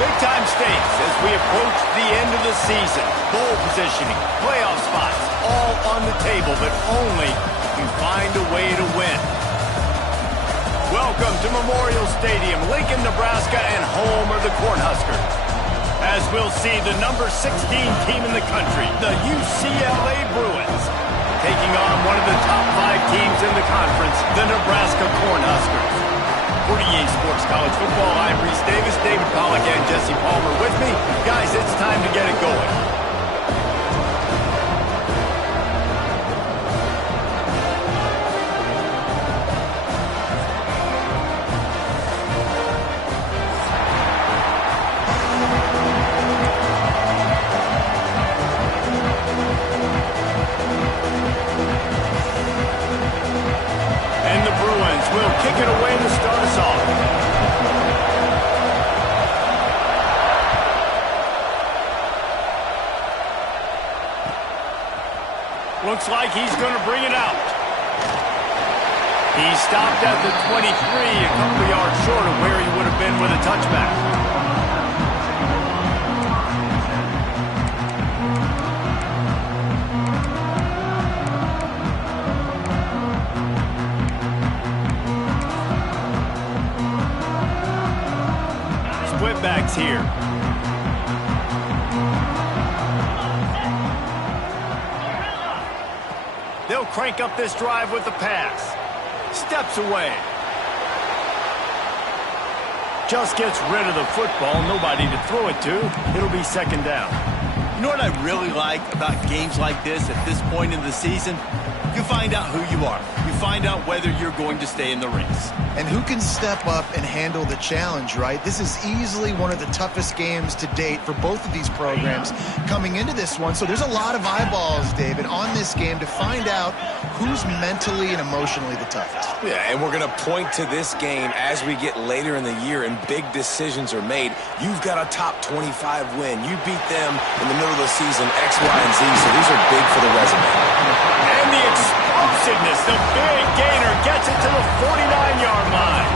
Big-time stakes as we approach the end of the season. Bowl positioning, playoff spots, all on the table, but only if you find a way to win. Welcome to Memorial Stadium, Lincoln, Nebraska, and home of the Cornhuskers. As we'll see the number 16 team in the country, the UCLA Bruins, taking on one of the top 5 teams in the conference, the Nebraska Cornhuskers. For EA Sports College Football, I'm Reese Davis, David Pollack, and Jesse Palmer with me. Guys, it's time to get it going. And the Bruins will kick it away to start us off. Looks like he's going to bring it out. He stopped at the 23, a couple yards short of where he would have been with a touchback. Backs here. They'll crank up this drive with the pass. Steps away. Just gets rid of the football. Nobody to throw it to. It'll be second down. You know what I really like about games like this at this point in the season? You find out who you are. You find out whether you're going to stay in the race. And who can step up and handle the challenge, right? This is easily one of the toughest games to date for both of these programs coming into this one. So there's a lot of eyeballs, David, on this game to find out who's mentally and emotionally the toughest. Yeah, and we're going to point to this game as we get later in the year and big decisions are made. You've got a top 25 win. You beat them in the middle of the season, X, Y, and Z, so these are big for the resume. And the explosiveness, the big gainer gets it to the 49-yard line.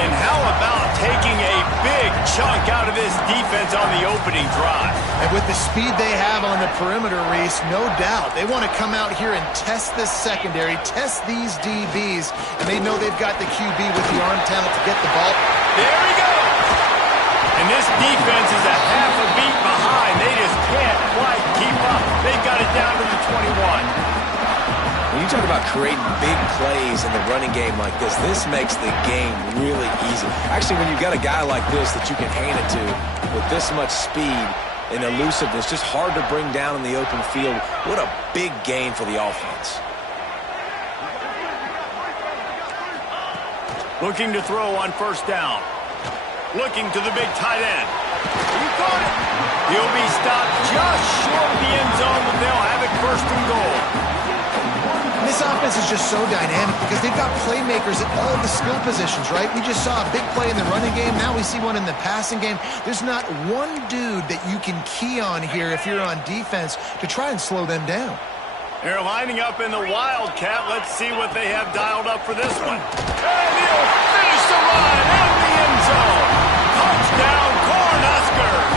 And how about taking a big chunk out of this defense on the opening drive? And with the speed they have on the perimeter, Reese, no doubt, they want to come out here and test this secondary, test these DBs, and they know they've got the QB with the arm talent to get the ball. There he goes. And this defense is a half a beat behind. They just can't quite keep up. They've got it down to the 21. When you talk about creating big plays in the running game like this makes the game really easy. Actually, when you've got a guy like this that you can hand it to with this much speed and elusiveness, just hard to bring down in the open field, what a big gain for the offense. Looking to throw on first down. Looking to the big tight end. He caught it. He'll be stopped just short of the end zone, but they'll have it first and goal. This offense is just so dynamic because they've got playmakers at all the skill positions, right? We just saw a big play in the running game. Now we see one in the passing game. There's not one dude that you can key on here if you're on defense to try and slow them down. They're lining up in the Wildcat. Let's see what they have dialed up for this one. And he'll finish the run in the end zone. Touchdown, Cornhuskers.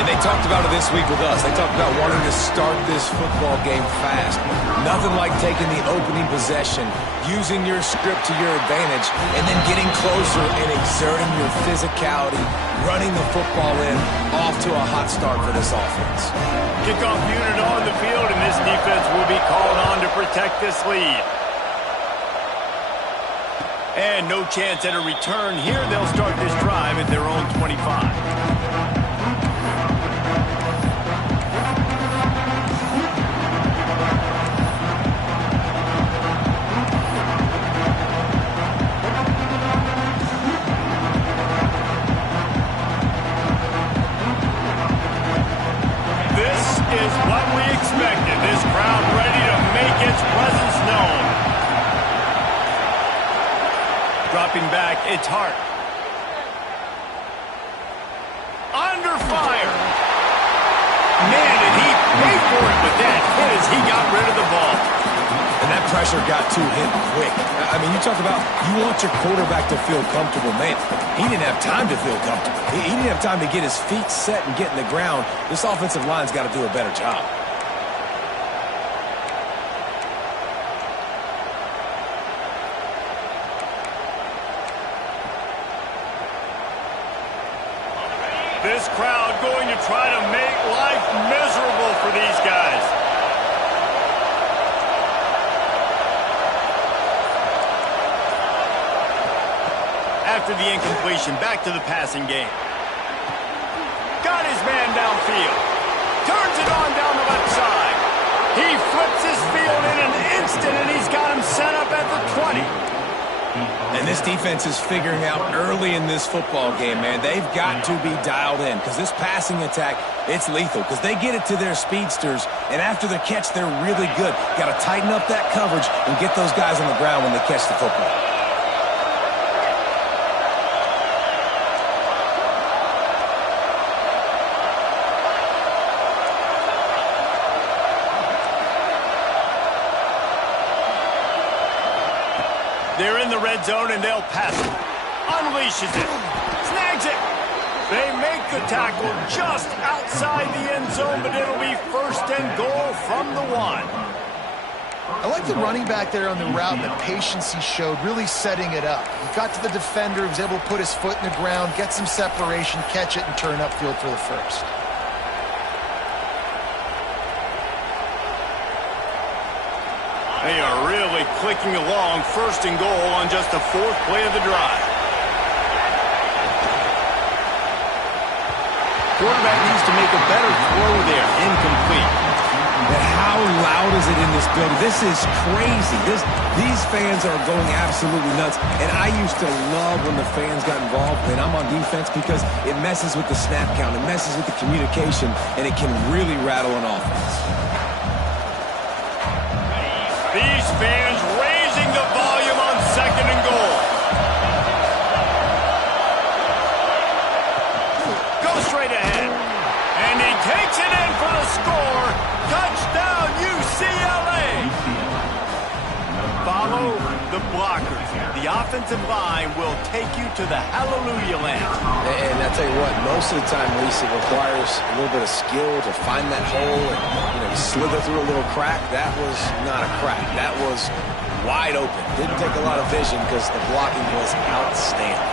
And they talked about it this week with us. They talked about wanting to start this football game fast. Nothing like taking the opening possession, using your script to your advantage, and then getting closer and exerting your physicality, running the football in, off to a hot start for this offense. Kickoff unit on the field, and this defense will be called on to protect this lead. And no chance at a return here. They'll start this drive at their own 25. Is what we expected. This crowd ready to make its presence known. Dropping back, it's Hart. Under fire. Man, did he pay for it with that hit as he got rid of the ball. And that pressure got to him quick. I mean, you talk about you want your quarterback to feel comfortable. Man, he didn't have time to feel comfortable. He didn't have time to get his feet set and get in the ground. This offensive line's got to do a better job. This crowd going to try to make life miserable for these guys. After the incompletion, back to the passing game. Got his man downfield. Turns it on down the left side. He flips his field in an instant, and he's got him set up at the 20. And this defense is figuring out early in this football game, man. They've got to be dialed in because this passing attack, it's lethal because they get it to their speedsters, and after the catch, they're really good. Got to tighten up that coverage and get those guys on the ground when they catch the football. They're in the red zone, and they'll pass it. Unleashes it. Snags it. They make the tackle just outside the end zone, but it'll be first and goal from the 1. I like the running back there on the route and the patience he showed, really setting it up. He got to the defender, he was able to put his foot in the ground, get some separation, catch it, and turn upfield for the first. They are really clicking along, first and goal on just the 4th play of the drive. Quarterback needs to make a better throw there, incomplete. But how loud is it in this building? This is crazy. These fans are going absolutely nuts. And I used to love when the fans got involved, and I'm on defense, because it messes with the snap count, it messes with the communication, and it can really rattle an offense. These fans raising the volume on second and goal. Go straight ahead. And he takes it in for the score. Touchdown, UCLA. Follow the blockers. The offensive line will take you to the hallelujah land. And I tell you what, most of the time, Reese, it requires a little bit of skill to find that hole and slither through a little crack. That was not a crack. That was wide open. Didn't take a lot of vision because the blocking was outstanding.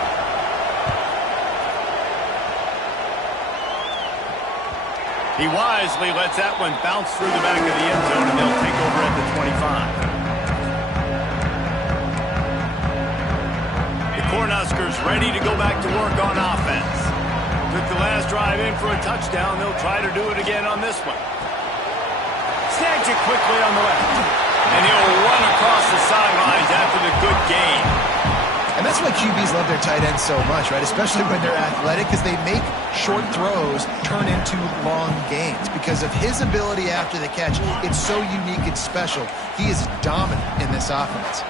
He wisely lets that one bounce through the back of the end zone, and they'll take over at the 25. The Cornhuskers ready to go back to work on offense. Took the last drive in for a touchdown. They'll try to do it again on this one. Snags it quickly on the left. And he'll run across the sidelines after the good gain. And that's why QBs love their tight ends so much, right? Especially when they're athletic, because they make short throws turn into long gains. Because of his ability after the catch, it's so unique and special. He is dominant in this offense.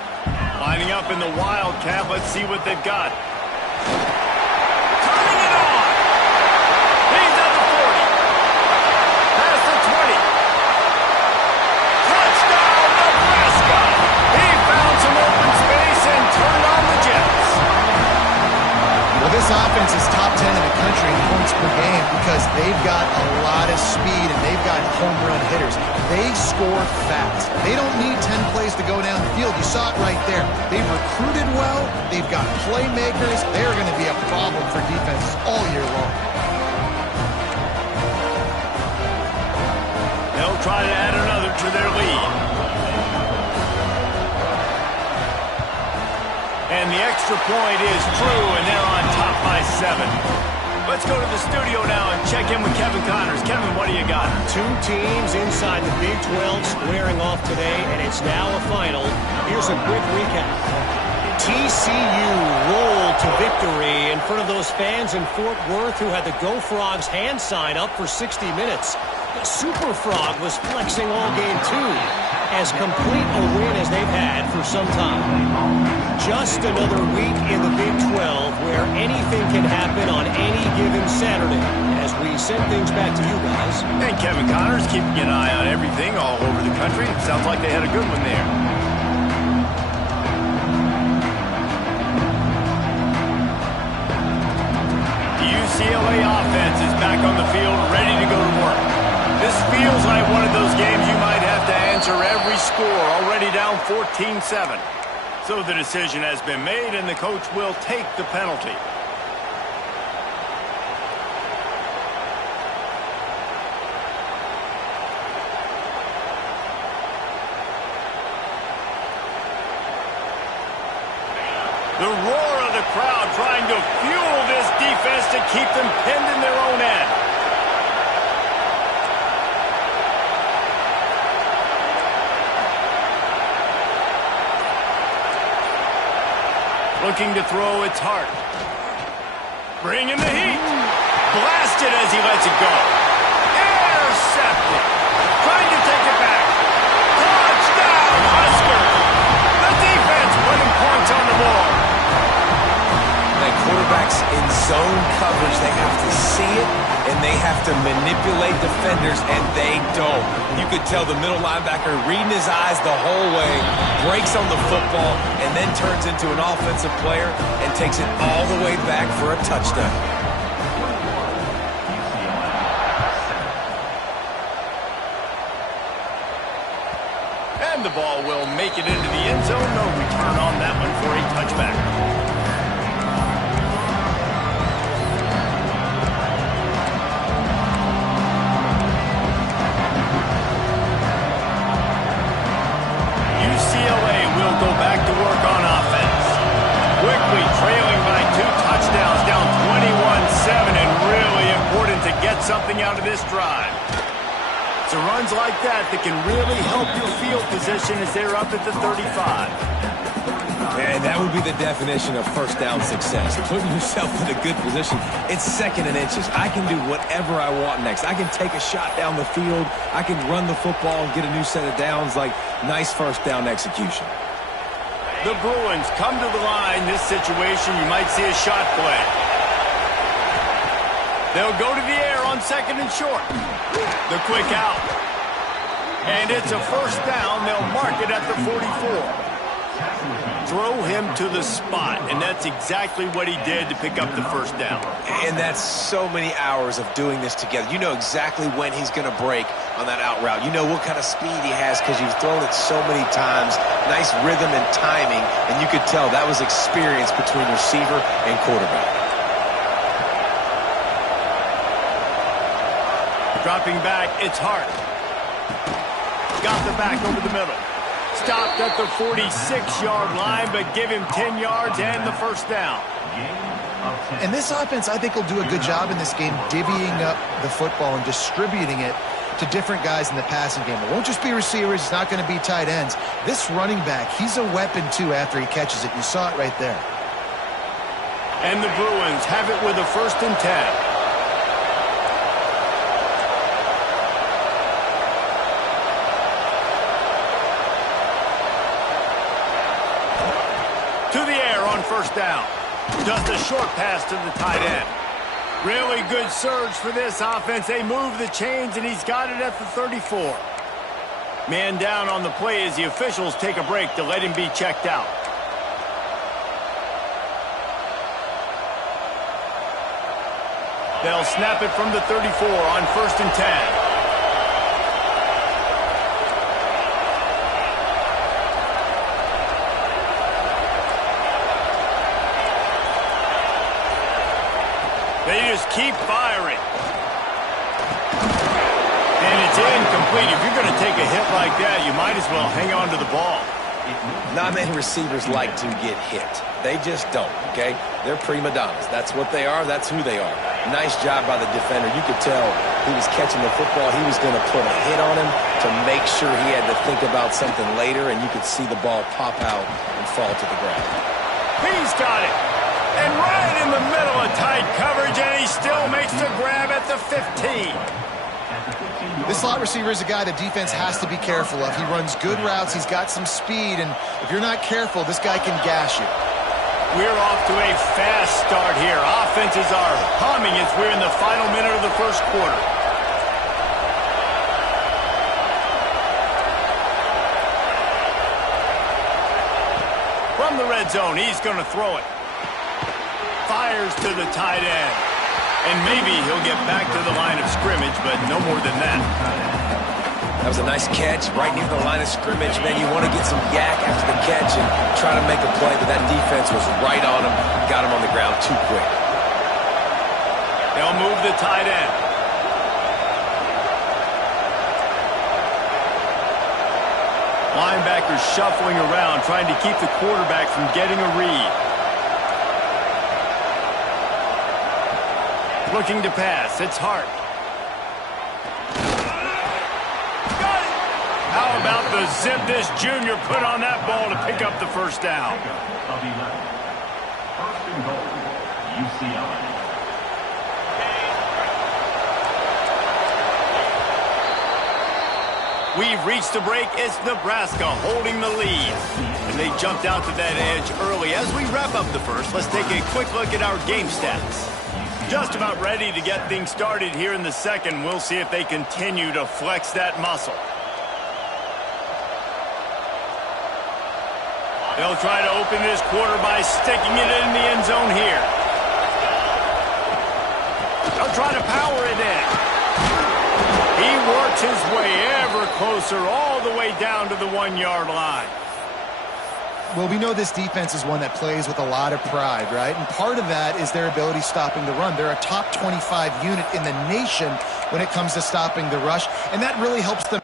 Lining up in the Wildcat. Let's see what they've got. Turning it on. He's at the 40. Past the 20. Touchdown, Nebraska. He found some open space and turned on the Jets. Well, this offense is top 10 in the country in points per game because they've got a lot of speed and they've got home run hitters. They score fast. They don't need 10 plays to go down the field. You saw it right there. They've recruited well. They've got playmakers. They're going to be a problem for defenses all year long. They'll try to add another to their lead. And the extra point is true, and they're on top by 7. Let's go to the studio now and check in with Kevin Connors. Kevin, what do you got? Two teams inside the Big 12 squaring off today, and it's now a final. Here's a quick recap. TCU rolled to victory in front of those fans in Fort Worth who had the Go Frogs hand sign up for 60 minutes. The Super Frog was flexing all game too, as complete a win as they've had for some time. Just another week in the Big 12 where anything can happen on any given Saturday. As we send things back to you guys. And Kevin Connors keeping an eye on everything all over the country. Sounds like they had a good one there. The UCLA offense is back on the field, ready to go to work. This feels like one of those games you might have to answer every score, already down 14-7. So the decision has been made, and the coach will take the penalty. The roar of the crowd trying to fuel this defense to keep them pinned in their own end. Looking to throw, it's Hart. Bringing the heat. Blasted as he lets it go. Intercepted. Trying to take it back. Touchdown, Huskers. The defense putting points on the board. Like quarterbacks in zone coverage, they have to see it, and they have to manipulate defenders, and they don't. You could tell the middle linebacker reading his eyes the whole way, breaks on the football, and then turns into an offensive player and takes it all the way back for a touchdown. And the ball will make it into the end zone. No return on that one for a touchback. UCLA will go back to work on offense. Quickly trailing by 2 touchdowns, down 21-7, and really important to get something out of this drive. It's runs like that that can really help your field position as they're up at the 35. And that would be the definition of first down success. Putting yourself in a good position. It's 2nd and inches. I can do whatever I want next. I can take a shot down the field. I can run the football and get a new set of downs. Like, nice first down execution. The Bruins come to the line. This situation, you might see a shot play. They'll go to the air on 2nd and short. The quick out. And it's a first down. They'll mark it at the 44. Throw him to the spot, and that's exactly what he did to pick up the first down. And that's so many hours of doing this together. You know exactly when he's going to break on that out route. You know what kind of speed he has because you've thrown it so many times. Nice rhythm and timing, and you could tell that was experience between receiver and quarterback. Dropping back, it's Hart. Got the back over the middle. Stopped at the 46-yard line, but give him 10 yards and the first down. And this offense, I think, will do a good job in this game divvying up the football and distributing it to different guys in the passing game. It won't just be receivers. It's not going to be tight ends. This running back, he's a weapon, too, after he catches it. You saw it right there. And the Bruins have it with a 1st and 10. To the air on first down. Just a short pass to the tight end. Really good surge for this offense. They move the chains, and he's got it at the 34. Man down on the play as the officials take a break to let him be checked out. They'll snap it from the 34 on 1st and 10. They just keep firing. And it's incomplete. If you're going to take a hit like that, you might as well hang on to the ball. Not many receivers like to get hit. They just don't, okay? They're prima donnas. That's what they are. That's who they are. Nice job by the defender. You could tell he was catching the football. He was going to put a hit on him to make sure he had to think about something later, and you could see the ball pop out and fall to the ground. He's got it. And right in the middle of tight coverage, and he still makes the grab at the 15. This slot receiver is a guy the defense has to be careful of. He runs good routes. He's got some speed, and if you're not careful, this guy can gash you. We're off to a fast start here. Offenses are humming as we're in the final minute of the first quarter. From the red zone, he's going to throw it. Fires to the tight end. And maybe he'll get back to the line of scrimmage, but no more than that. That was a nice catch right near the line of scrimmage. Man, you want to get some yak after the catch and try to make a play, but that defense was right on him, got him on the ground too quick. They'll move the tight end. Linebackers shuffling around, trying to keep the quarterback from getting a read. Looking to pass. It's Hart. Got it. How about the zip this junior put on that ball to pick up the first down? First and goal, UCLA. We've reached the break. It's Nebraska holding the lead. And they jumped out to that edge early. As we wrap up the first, let's take a quick look at our game stats. Just about ready to get things started here in the second. We'll see if they continue to flex that muscle. They'll try to open this quarter by sticking it in the end zone here. They'll try to power it in. He works his way ever closer all the way down to the 1-yard line. Well, we know this defense is one that plays with a lot of pride, right? And part of that is their ability stopping the run. They're a top 25 unit in the nation when it comes to stopping the rush, and that really helps them.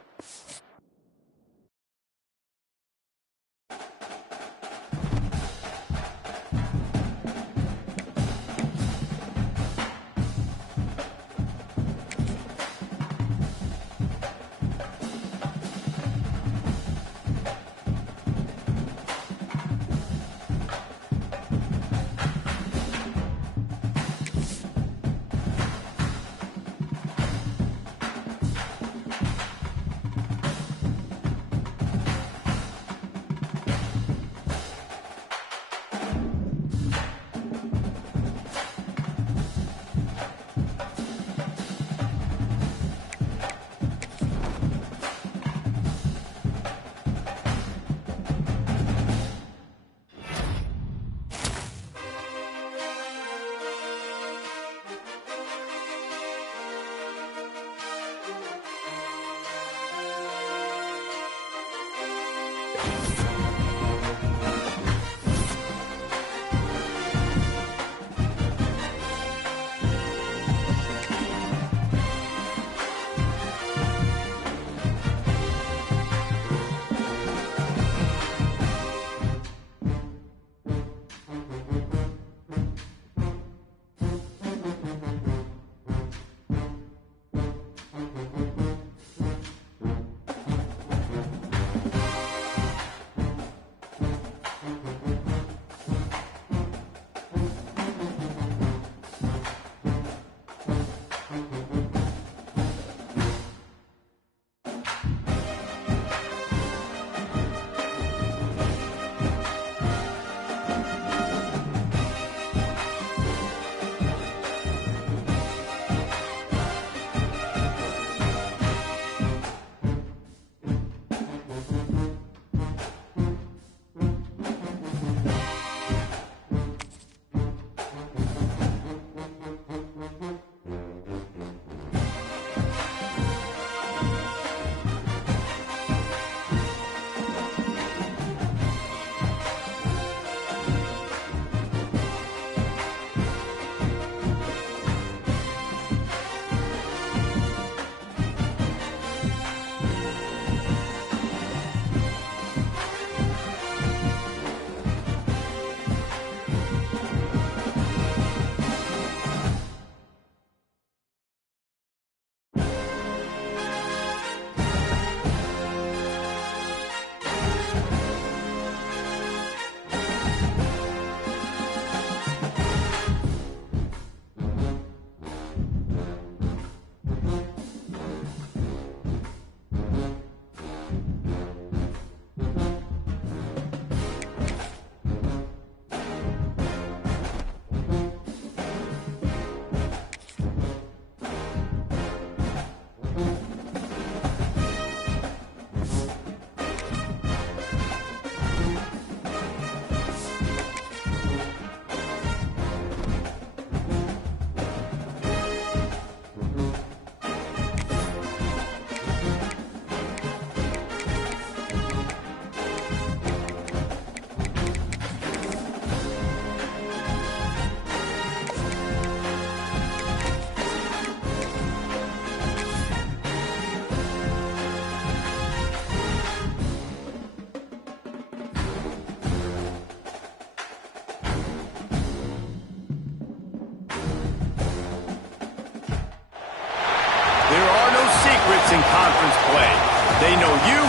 matchups in conference play. They know you,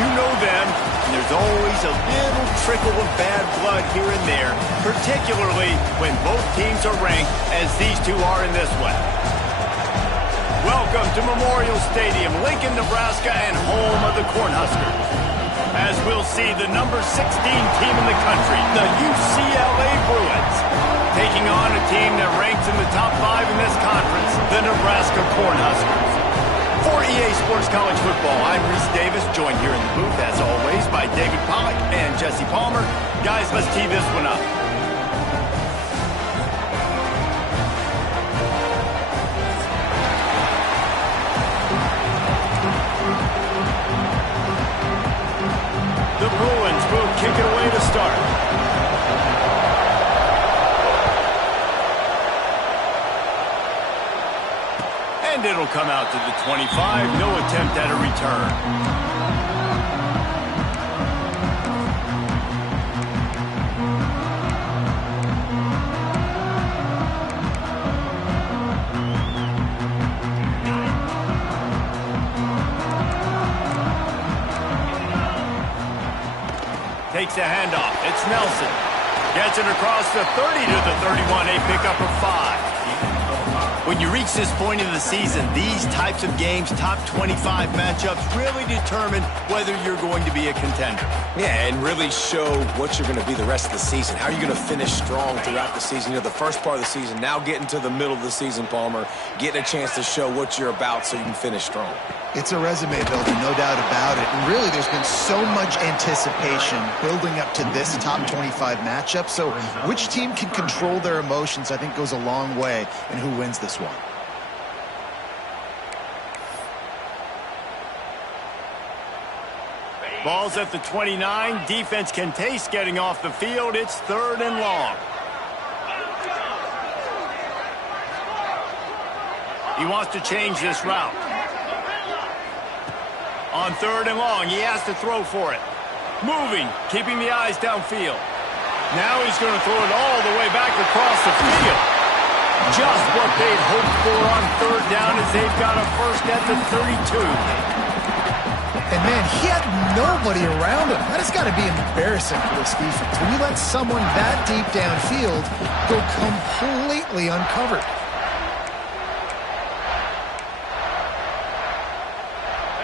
you know them, and there's always a little trickle of bad blood here and there, particularly when both teams are ranked as these two are in this one. Welcome to Memorial Stadium, Lincoln, Nebraska, and home of the Cornhuskers. As we'll see the number 16 team in the country, the UCLA Bruins, taking on a team that ranks in the top 5 in this conference, the Nebraska Cornhuskers. For EA Sports College Football, I'm Reese Davis, joined here in the booth, as always, by David Pollack and Jesse Palmer. Guys, let's tee this one up. The Bruins will kick it away to start. And it'll come out to the 25. No attempt at a return. Takes a handoff. It's Nelson. Gets it across the 30 to the 31. A pickup of 5. When you reach this point in the season, these types of games, top 25 matchups, really determine whether you're going to be a contender. Yeah, and really show what you're going to be the rest of the season. How are you going to finish strong throughout the season? You know, the first part of the season, now getting to the middle of the season, Palmer, getting a chance to show what you're about so you can finish strong. It's a resume builder, no doubt about it. And really, there's been so much anticipation building up to this top 25 matchup. So which team can control their emotions, I think, goes a long way in who wins this one. Ball's at the 29. Defense can taste getting off the field. It's 3rd and long. He wants to change this route. On 3rd and long, he has to throw for it. Moving, keeping the eyes downfield. Now he's going to throw it all the way back across the field. Just what they'd hoped for on 3rd down as they've got a first at the 32. And, man, he had nobody around him. That has got to be embarrassing for this defense. When you let someone that deep downfield go completely uncovered.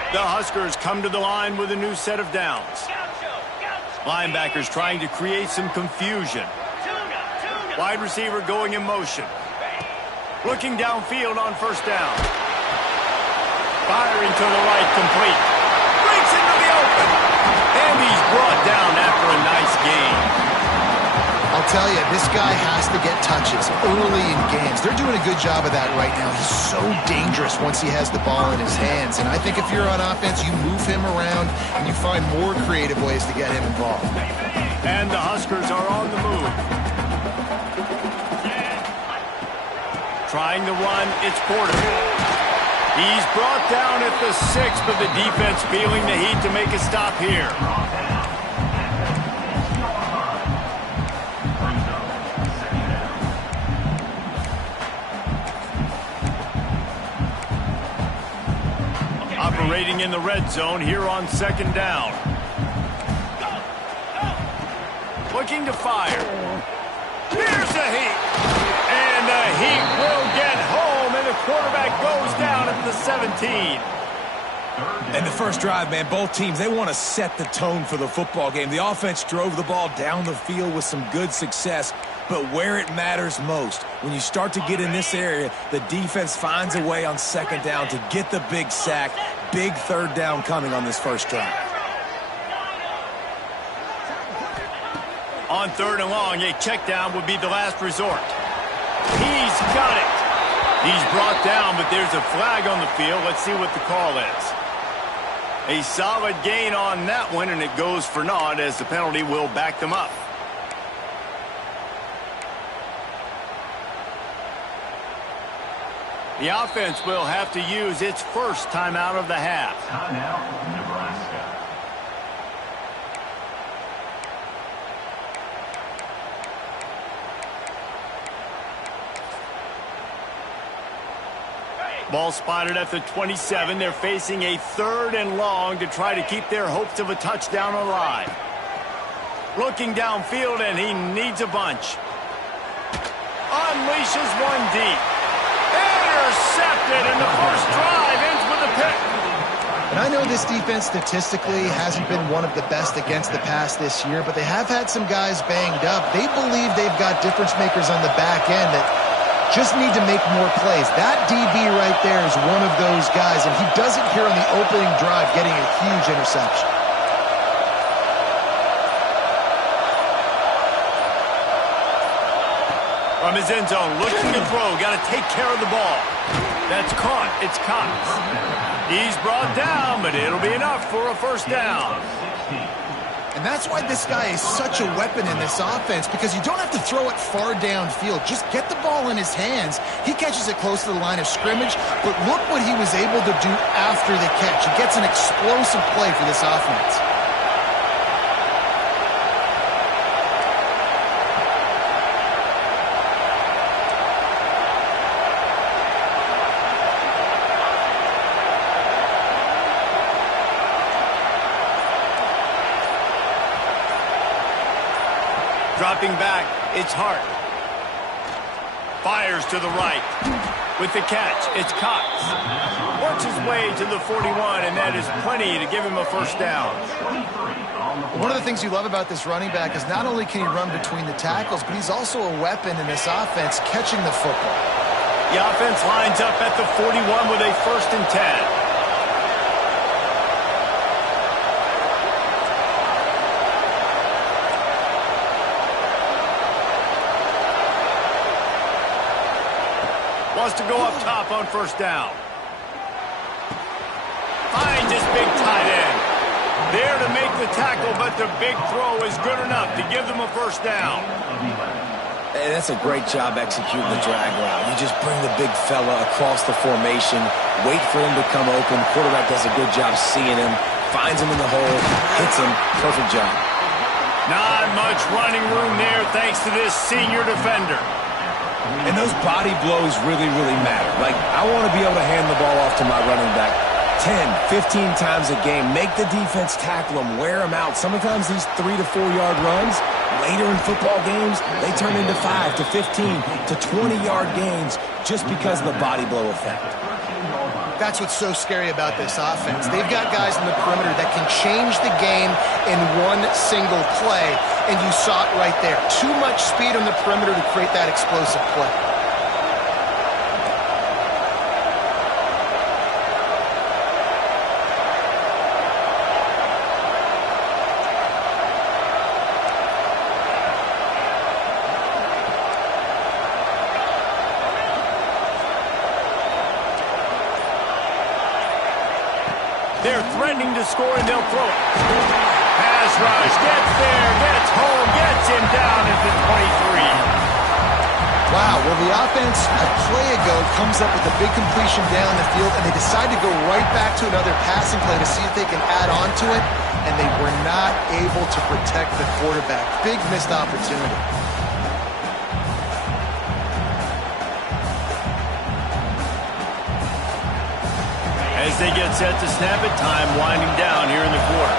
The Huskers come to the line with a new set of downs. Linebackers trying to create some confusion. Wide receiver going in motion. Looking downfield on 1st down. Firing to the right, complete. Breaks into the open. And he's brought down after a nice gain. I'll tell you, this guy has to get touches early in games. They're doing a good job of that right now. He's so dangerous once he has the ball in his hands. And I think if you're on offense, you move him around and you find more creative ways to get him involved. And the Huskers are on the move. Trying to run, it's Porter. He's brought down at the 6, but the defense feeling the heat to make a stop here. Operating in the red zone here on 2nd down. Looking to fire. Here's the heat. And the heat will get home, and the quarterback goes down at the 17. And the first drive, man, both teams, they want to set the tone for the football game. The offense drove the ball down the field with some good success, but where it matters most, when you start to get in this area, the defense finds a way on 2nd down to get the big sack. Big 3rd down coming on this first drive. On 3rd and long, a check down would be the last resort. He's got it. He's brought down, but there's a flag on the field. Let's see what the call is. A solid gain on that one, and it goes for naught as the penalty will back them up. The offense will have to use its first timeout of the half. Timeout, Nebraska. Ball spotted at the 27. They're facing a 3rd and long to try to keep their hopes of a touchdown alive. Looking downfield, and he needs a bunch. Unleashes one deep. Intercepted, and the first drive ends with a pick. And I know this defense statistically hasn't been one of the best against the pass this year, but they have had some guys banged up. They believe they've got difference makers on the back end that just need to make more plays. That DB right there is one of those guys, and he does it here on the opening drive, getting a huge interception. From his end zone, looking to throw. Got to take care of the ball. That's caught. It's Cox. He's brought down, but it'll be enough for a first down. And that's why this guy is such a weapon in this offense, because you don't have to throw it far downfield. Just get the ball in his hands. He catches it close to the line of scrimmage, but look what he was able to do after the catch. He gets an explosive play for this offense. Dropping back, it's Hart. Fires to the right. With the catch, it's Cox. Works his way to the 41, and that is plenty to give him a first down. One of the things you love about this running back is not only can he run between the tackles, but he's also a weapon in this offense catching the football. The offense lines up at the 41 with a 1st and 10. Wants to go up top on first down. Finds his big tight end. There to make the tackle, but the big throw is good enough to give them a first down. Hey, that's a great job executing the drag route. You just bring the big fella across the formation, wait for him to come open. Quarterback does a good job seeing him, finds him in the hole, hits him. Perfect job. Not much running room there thanks to this senior defender. And those body blows really, really matter. Like, I want to be able to hand the ball off to my running back 10, 15 times a game. Make the defense tackle them, wear them out. Sometimes these 3 to 4 yard runs, later in football games, they turn into 5 to 15 to 20 yard gains just because of the body blow effect. That's what's so scary about this offense. They've got guys in the perimeter that can change the game in one single play, and you saw it right there. Too much speed on the perimeter to create that explosive play. They're threatening to score, and they'll throw it. Pass rush, gets there, gets home, gets him down at the 23. Wow, well, the offense a play ago comes up with a big completion down the field, and they decide to go right back to another passing play to see if they can add on to it, and they were not able to protect the quarterback. Big missed opportunity. As they get set to snap it, time winding down here in the quarter.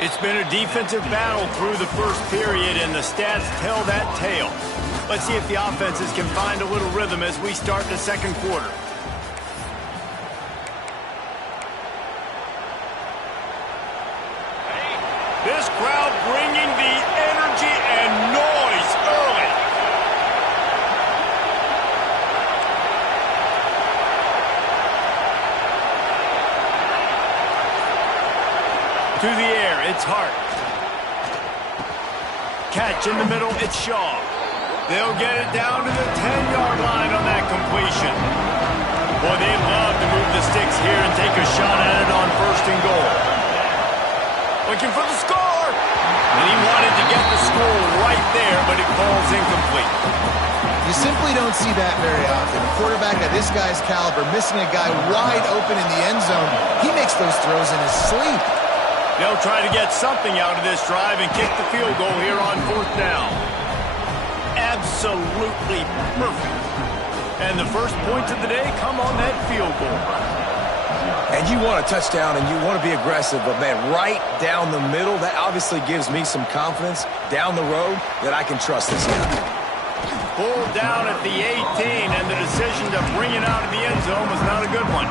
It's been a defensive battle through the first period, and the stats tell that tale. Let's see if the offenses can find a little rhythm as we start the second quarter. This crowd bringing the energy and noise early. To the air, it's Hart. Catch in the middle, it's Shaw. They'll get it down to the 10-yard line on that completion. Boy, they love to move the sticks here and take a shot at it on 1st and goal. Looking for the score. And he wanted to get the score right there, but it falls incomplete. You simply don't see that very often. A quarterback of this guy's caliber missing a guy wide open in the end zone. He makes those throws in his sleep. They'll try to get something out of this drive and kick the field goal here on 4th down. Absolutely perfect. And the first points of the day come on that field goal. And you want a touchdown and you want to be aggressive, but, man, right down the middle, that obviously gives me some confidence down the road that I can trust this guy. Pulled down at the 18, and the decision to bring it out of the end zone was not a good one.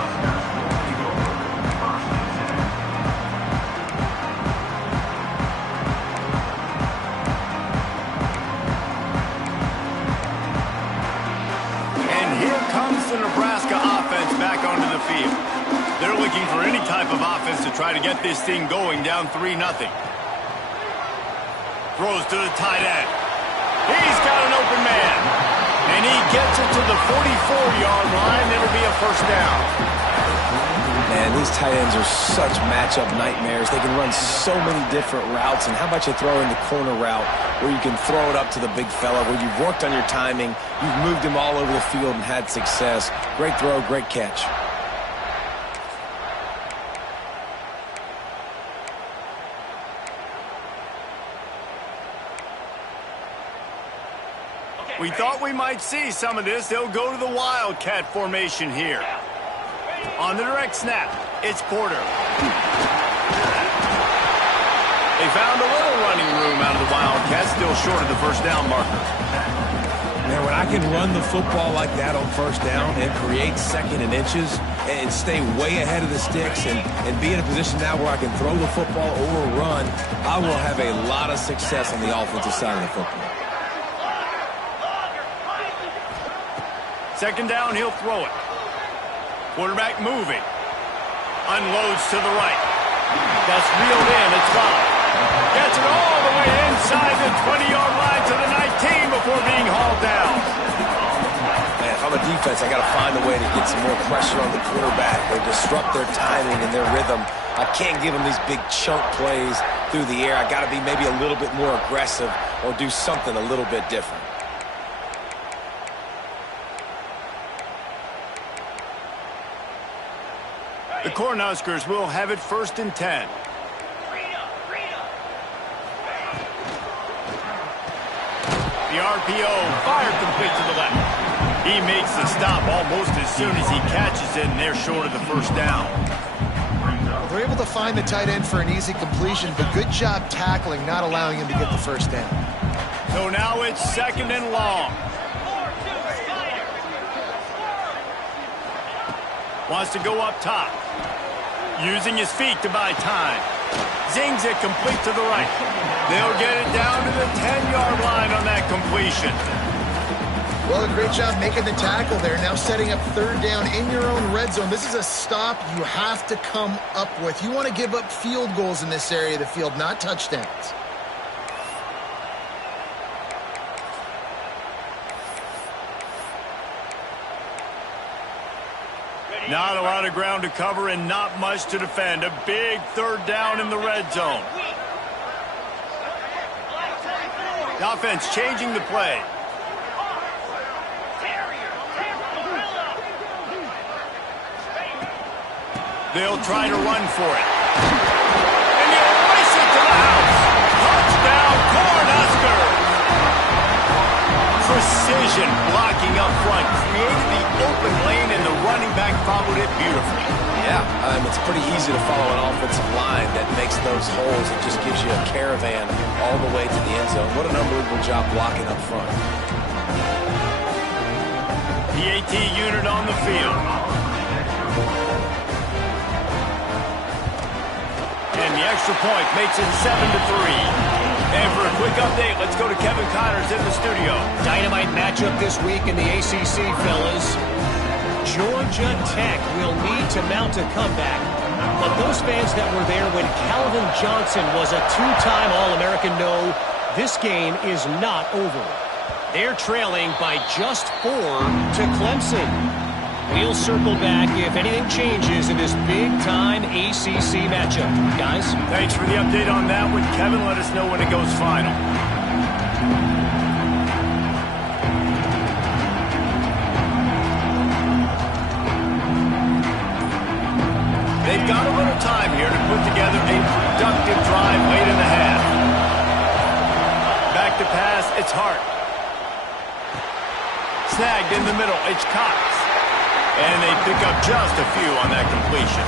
The Nebraska offense back onto the field. They're looking for any type of offense to try to get this thing going down 3-0. Throws to the tight end. He's got an open man. And he gets it to the 44-yard line. That'll be a first down. Man, these tight ends are such matchup nightmares. They can run so many different routes. And how about you throw in the corner route where you can throw it up to the big fella, where you've worked on your timing, you've moved him all over the field and had success. Great throw, great catch. We thought we might see some of this. They'll go to the Wildcat formation here. On the direct snap, it's Porter. They found a little running room out of the Wildcats, still short of the first down marker. Man, when I can run the football like that on first down and create second and inches and stay way ahead of the sticks and be in a position now where I can throw the football or run, I will have a lot of success on the offensive side of the football. Second down, he'll throw it. Quarterback moving. Unloads to the right. That's reeled in. It's foul. Gets it all the way inside the 20-yard line to the 19 before being hauled down. Man, if I'm a defense, I got to find a way to get some more pressure on the quarterback or disrupt their timing and their rhythm. I can't give them these big chunk plays through the air. I got to be maybe a little bit more aggressive or do something a little bit different. The Cornhuskers will have it 1st and 10. The RPO fired complete to the left. He makes the stop almost as soon as he catches it, and they're short of the first down. They're able to find the tight end for an easy completion, but good job tackling, not allowing him to get the first down. So now it's 2nd and long. Wants to go up top. Using his feet to buy time. Zings it complete to the right. They'll get it down to the 10-yard line on that completion. Well, a great job making the tackle there. Now setting up 3rd down in your own red zone. This is a stop you have to come up with. You want to give up field goals in this area of the field, not touchdowns. Not a lot of ground to cover and not much to defend. A big 3rd down in the red zone. The offense changing the play. They'll try to run for it. And they'll race it to the house. Touchdown, Cornhuskers! Precision blocking up front. Created the open lane, and the running back followed it beautifully. Yeah, it's pretty easy to follow an offensive line that makes those holes. It just gives you a caravan all the way to the end zone. What an unbelievable job blocking up front. The AT unit on the field. And the extra point makes it 7-3. And for a quick update, let's go to Kevin Connors in the studio. Dynamite matchup this week in the ACC, fellas. Georgia Tech will need to mount a comeback, but those fans that were there when Calvin Johnson was a 2-time All-American know this game is not over. They're trailing by just 4 to Clemson. We'll circle back if anything changes in this big-time ACC matchup. Guys? Thanks for the update on that one, Kevin. Let us know when it goes final. They've got a little time here to put together a productive drive late in the half. Back to pass, it's Hart. Snagged in the middle, it's Cox. And they pick up just a few on that completion.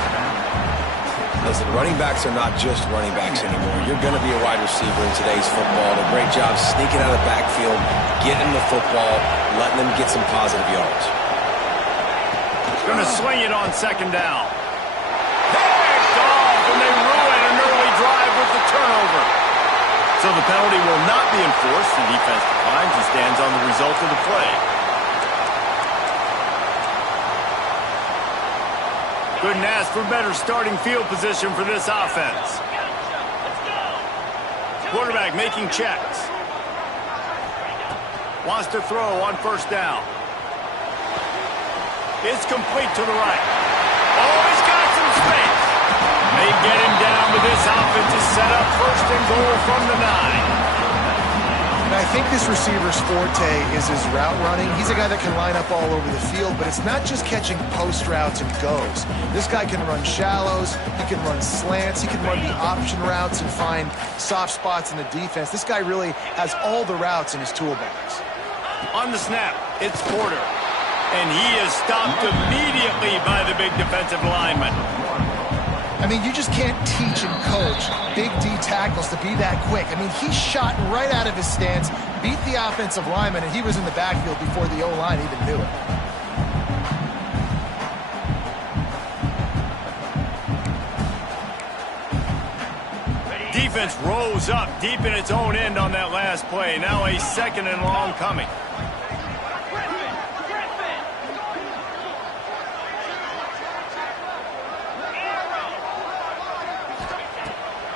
Listen, running backs are not just running backs anymore. You're going to be a wide receiver in today's football. A great job sneaking out of the backfield, getting the football, letting them get some positive yards. Going to swing it on second down. Picked off, and they ruin an early drive with the turnover. So the penalty will not be enforced. The defense declines and stands on the result of the play. Couldn't ask for better starting field position for this offense. Quarterback making checks. Wants to throw on first down. It's complete to the right. Oh, he's got some space. They get him down, but this offense is set up first and goal from the 9. And I think this receiver's forte is his route running. He's a guy that can line up all over the field, but it's not just catching post routes and goes. This guy can run shallows, he can run slants, he can run the option routes and find soft spots in the defense. This guy really has all the routes in his toolbox. On the snap, it's Porter. And he is stopped immediately by the big defensive lineman. I mean, you just can't teach and coach big D tackles to be that quick. I mean, he shot right out of his stance, beat the offensive lineman, and he was in the backfield before the O-line even knew it. Defense rose up deep in its own end on that last play. Now a second and long coming.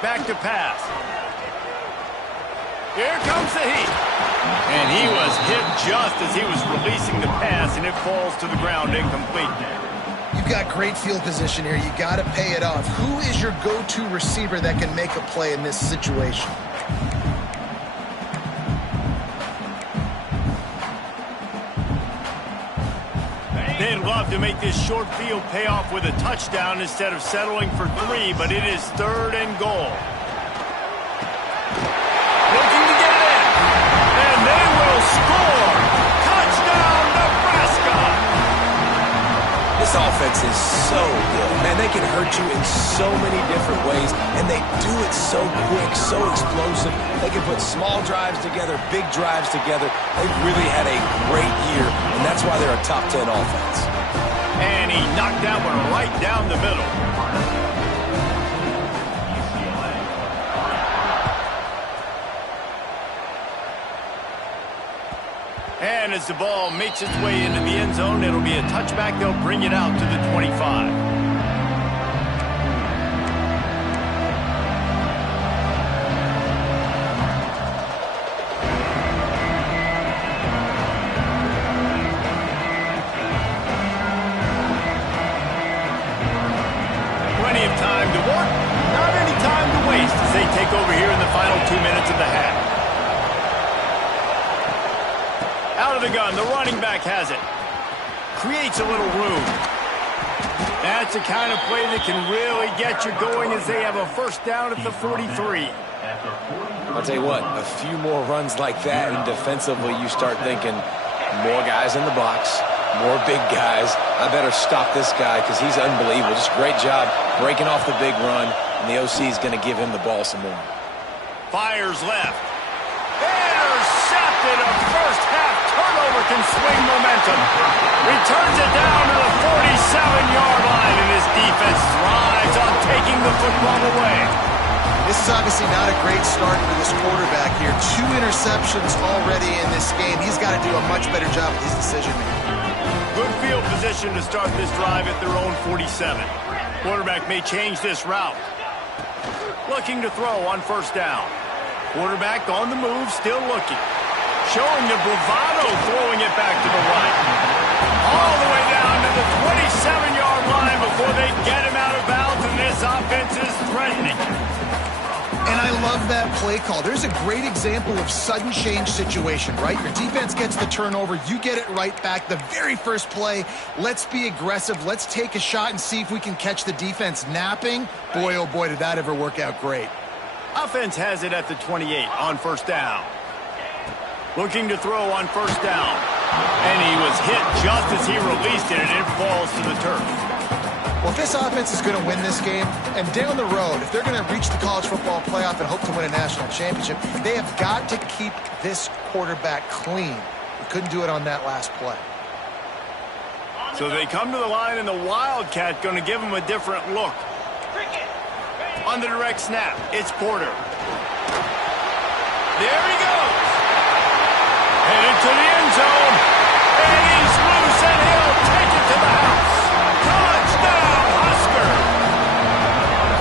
Back to pass. Here comes the heat. And he was hit just as he was releasing the pass, and it falls to the ground incomplete. You've got great field position here. You got to pay it off. Who is your go-to receiver that can make a play in this situation? They'd love to make this short field pay off with a touchdown instead of settling for 3, but it is third and goal. Looking to get it in, and they will score. Touchdown, Nebraska! This offense is so good. Man, they can hurt you in so many different ways, and they do it so quick, so explosive. They can put small drives together, big drives together. They've really had a great year, and that's why they're a top 10 offense. And he knocked that one right down the middle. And as the ball makes its way into the end zone, it'll be a touchback. They'll bring it out to the 25. They take over here in the final 2 minutes of the half. Out of the gun, the running back has it. Creates a little room. That's the kind of play that can really get you going as they have a first down at the 43. I'll tell you what, a few more runs like that, and defensively you start thinking more guys in the box, more big guys. I better stop this guy because he's unbelievable. Just great job breaking off the big run. And the OC is going to give him the ball some more. Fires left. Intercepted. A first half turnover can swing momentum. Returns it down to the 47-yard line, and his defense thrives on taking the football away. This is obviously not a great start for this quarterback here. 2 interceptions already in this game. He's got to do a much better job with his decision-making. Good field position to start this drive at their own 47. Quarterback may change this route. Looking to throw on first down. Quarterback on the move, still looking. Showing the bravado, throwing it back to the right. All the way down to the 27-yard line before they get him out of bounds, and this offense is threatening. And I love that that play call. There's a great example of sudden change situation, right? Your defense gets the turnover. You get it right back. The very first play, let's be aggressive. Let's take a shot and see if we can catch the defense napping. Boy, oh boy, did that ever work out great. Offense has it at the 28 on first down. Looking to throw on first down. And he was hit just as he released it, and it falls to the turf. Well, if this offense is going to win this game, and down the road, if they're going to reach the college football playoff and hope to win a national championship, they have got to keep this quarterback clean. We couldn't do it on that last play. So they come to the line, and the Wildcat going to give them a different look. On the direct snap, it's Porter. There he goes. Headed to the end zone. And he's loose, and he'll take it to the house. Touchdown, Husker.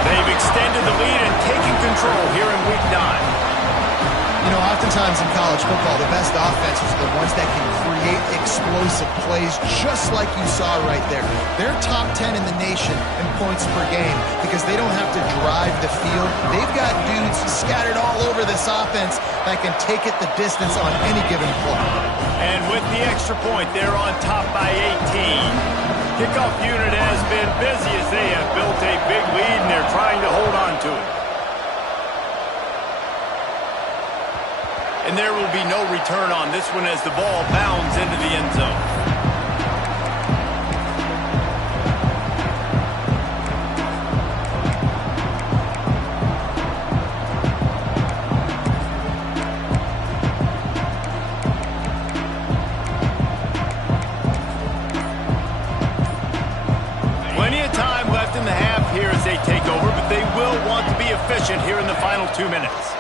They've extended the lead and taken control here in Week 9. You know, oftentimes in college football, the best offenses are the ones that can create explosive plays, just like you saw right there. They're top 10 in the nation in points per game because they don't have to drive the field. They've got dudes scattered all over this offense that can take it the distance on any given play. And with the extra point, they're on top by 18. Kickoff unit has been busy as they have built a big lead, and they're trying to hold on to it. And there will be no return on this one as the ball bounds into the end zone. Plenty of time left in the half here as they take over, but they will want to be efficient here in the final 2 minutes.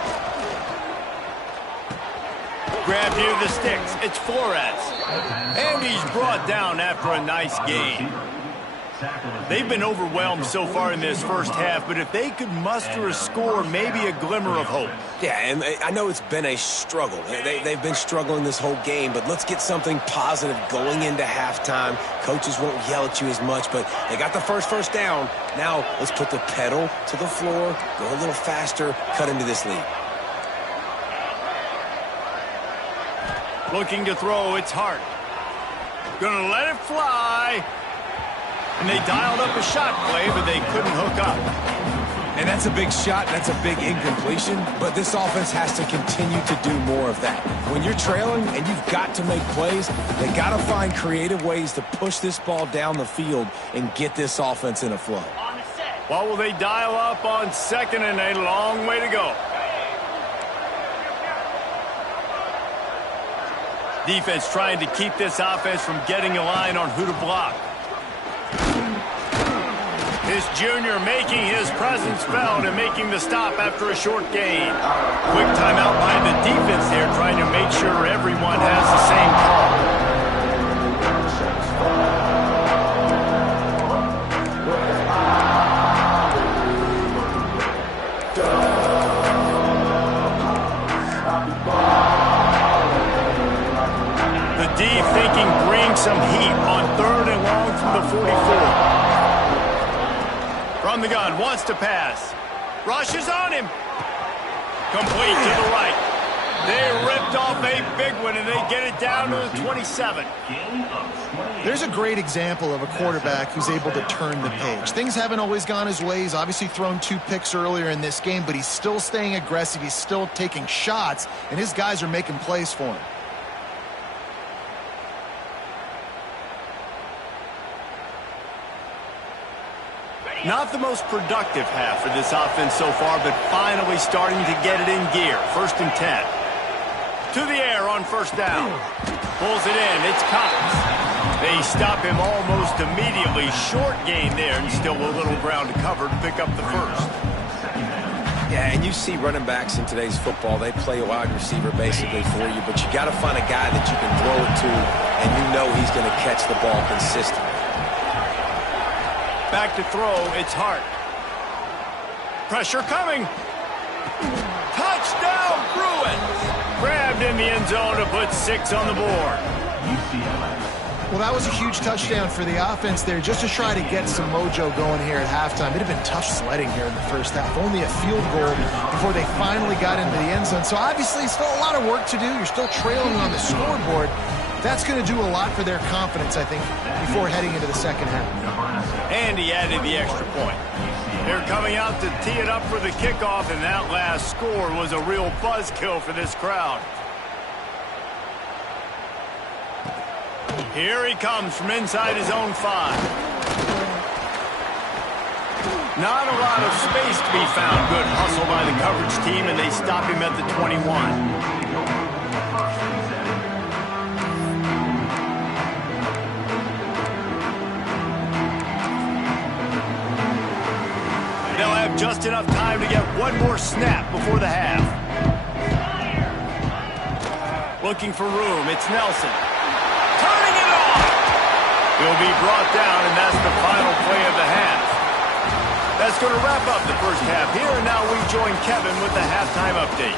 Grab near the sticks. It's Flores. And he's brought down after a nice gain. They've been overwhelmed so far in this first half, but if they could muster a score, maybe a glimmer of hope. Yeah, and I know it's been a struggle. They've been struggling this whole game, but let's get something positive going into halftime. Coaches won't yell at you as much, but they got the first down. Now let's put the pedal to the floor, go a little faster, cut into this lead. Looking to throw, it's Hart. Gonna let it fly. And they dialed up a shot play, but they couldn't hook up. And that's a big shot, that's a big incompletion, but this offense has to continue to do more of that. When you're trailing and you've got to make plays, they got to find creative ways to push this ball down the field and get this offense in a flow. What will they dial up on second, and a long way to go. Defense trying to keep this offense from getting a line on who to block. This junior making his presence felt and making the stop after a short gain. Quick timeout by the defense there, trying to make sure everyone has the same call. D thinking bring some heat on 3rd and long from the 44. From the gun, wants to pass. Rushes on him. Complete to the right. They ripped off a big one, and they get it down to the 27. There's a great example of a quarterback who's able to turn the page. Things haven't always gone his way. He's obviously thrown 2 picks earlier in this game, but he's still staying aggressive. He's still taking shots, and his guys are making plays for him. Not the most productive half for this offense so far, but finally starting to get it in gear. 1st and 10. To the air on first down. Pulls it in. It's Cox. They stop him almost immediately. Short gain there, and still a little ground to cover to pick up the first. Yeah, and you see running backs in today's football, they play a wide receiver basically for you, but you got to find a guy that you can throw it to, and you know he's going to catch the ball consistently. Back to throw, it's Hart. Pressure coming. Touchdown, Bruins! Grabbed in the end zone to put 6 on the board. Well, that was a huge touchdown for the offense there, just to try to get some mojo going here at halftime. It had been tough sledding here in the first half. Only a field goal before they finally got into the end zone. So obviously still a lot of work to do. You're still trailing on the scoreboard. That's going to do a lot for their confidence, I think, before heading into the second half. And he added the extra point. They're coming out to tee it up for the kickoff, and that last score was a real buzzkill for this crowd. Here he comes from inside his own 5. Not a lot of space to be found. Good hustle by the coverage team, and they stop him at the 21. They'll have just enough time to get one more snap before the half. Looking for room, it's Nelson. Turning it off! He'll be brought down, and that's the final play of the half. That's going to wrap up the first half here, and now we join Kevin with the halftime update.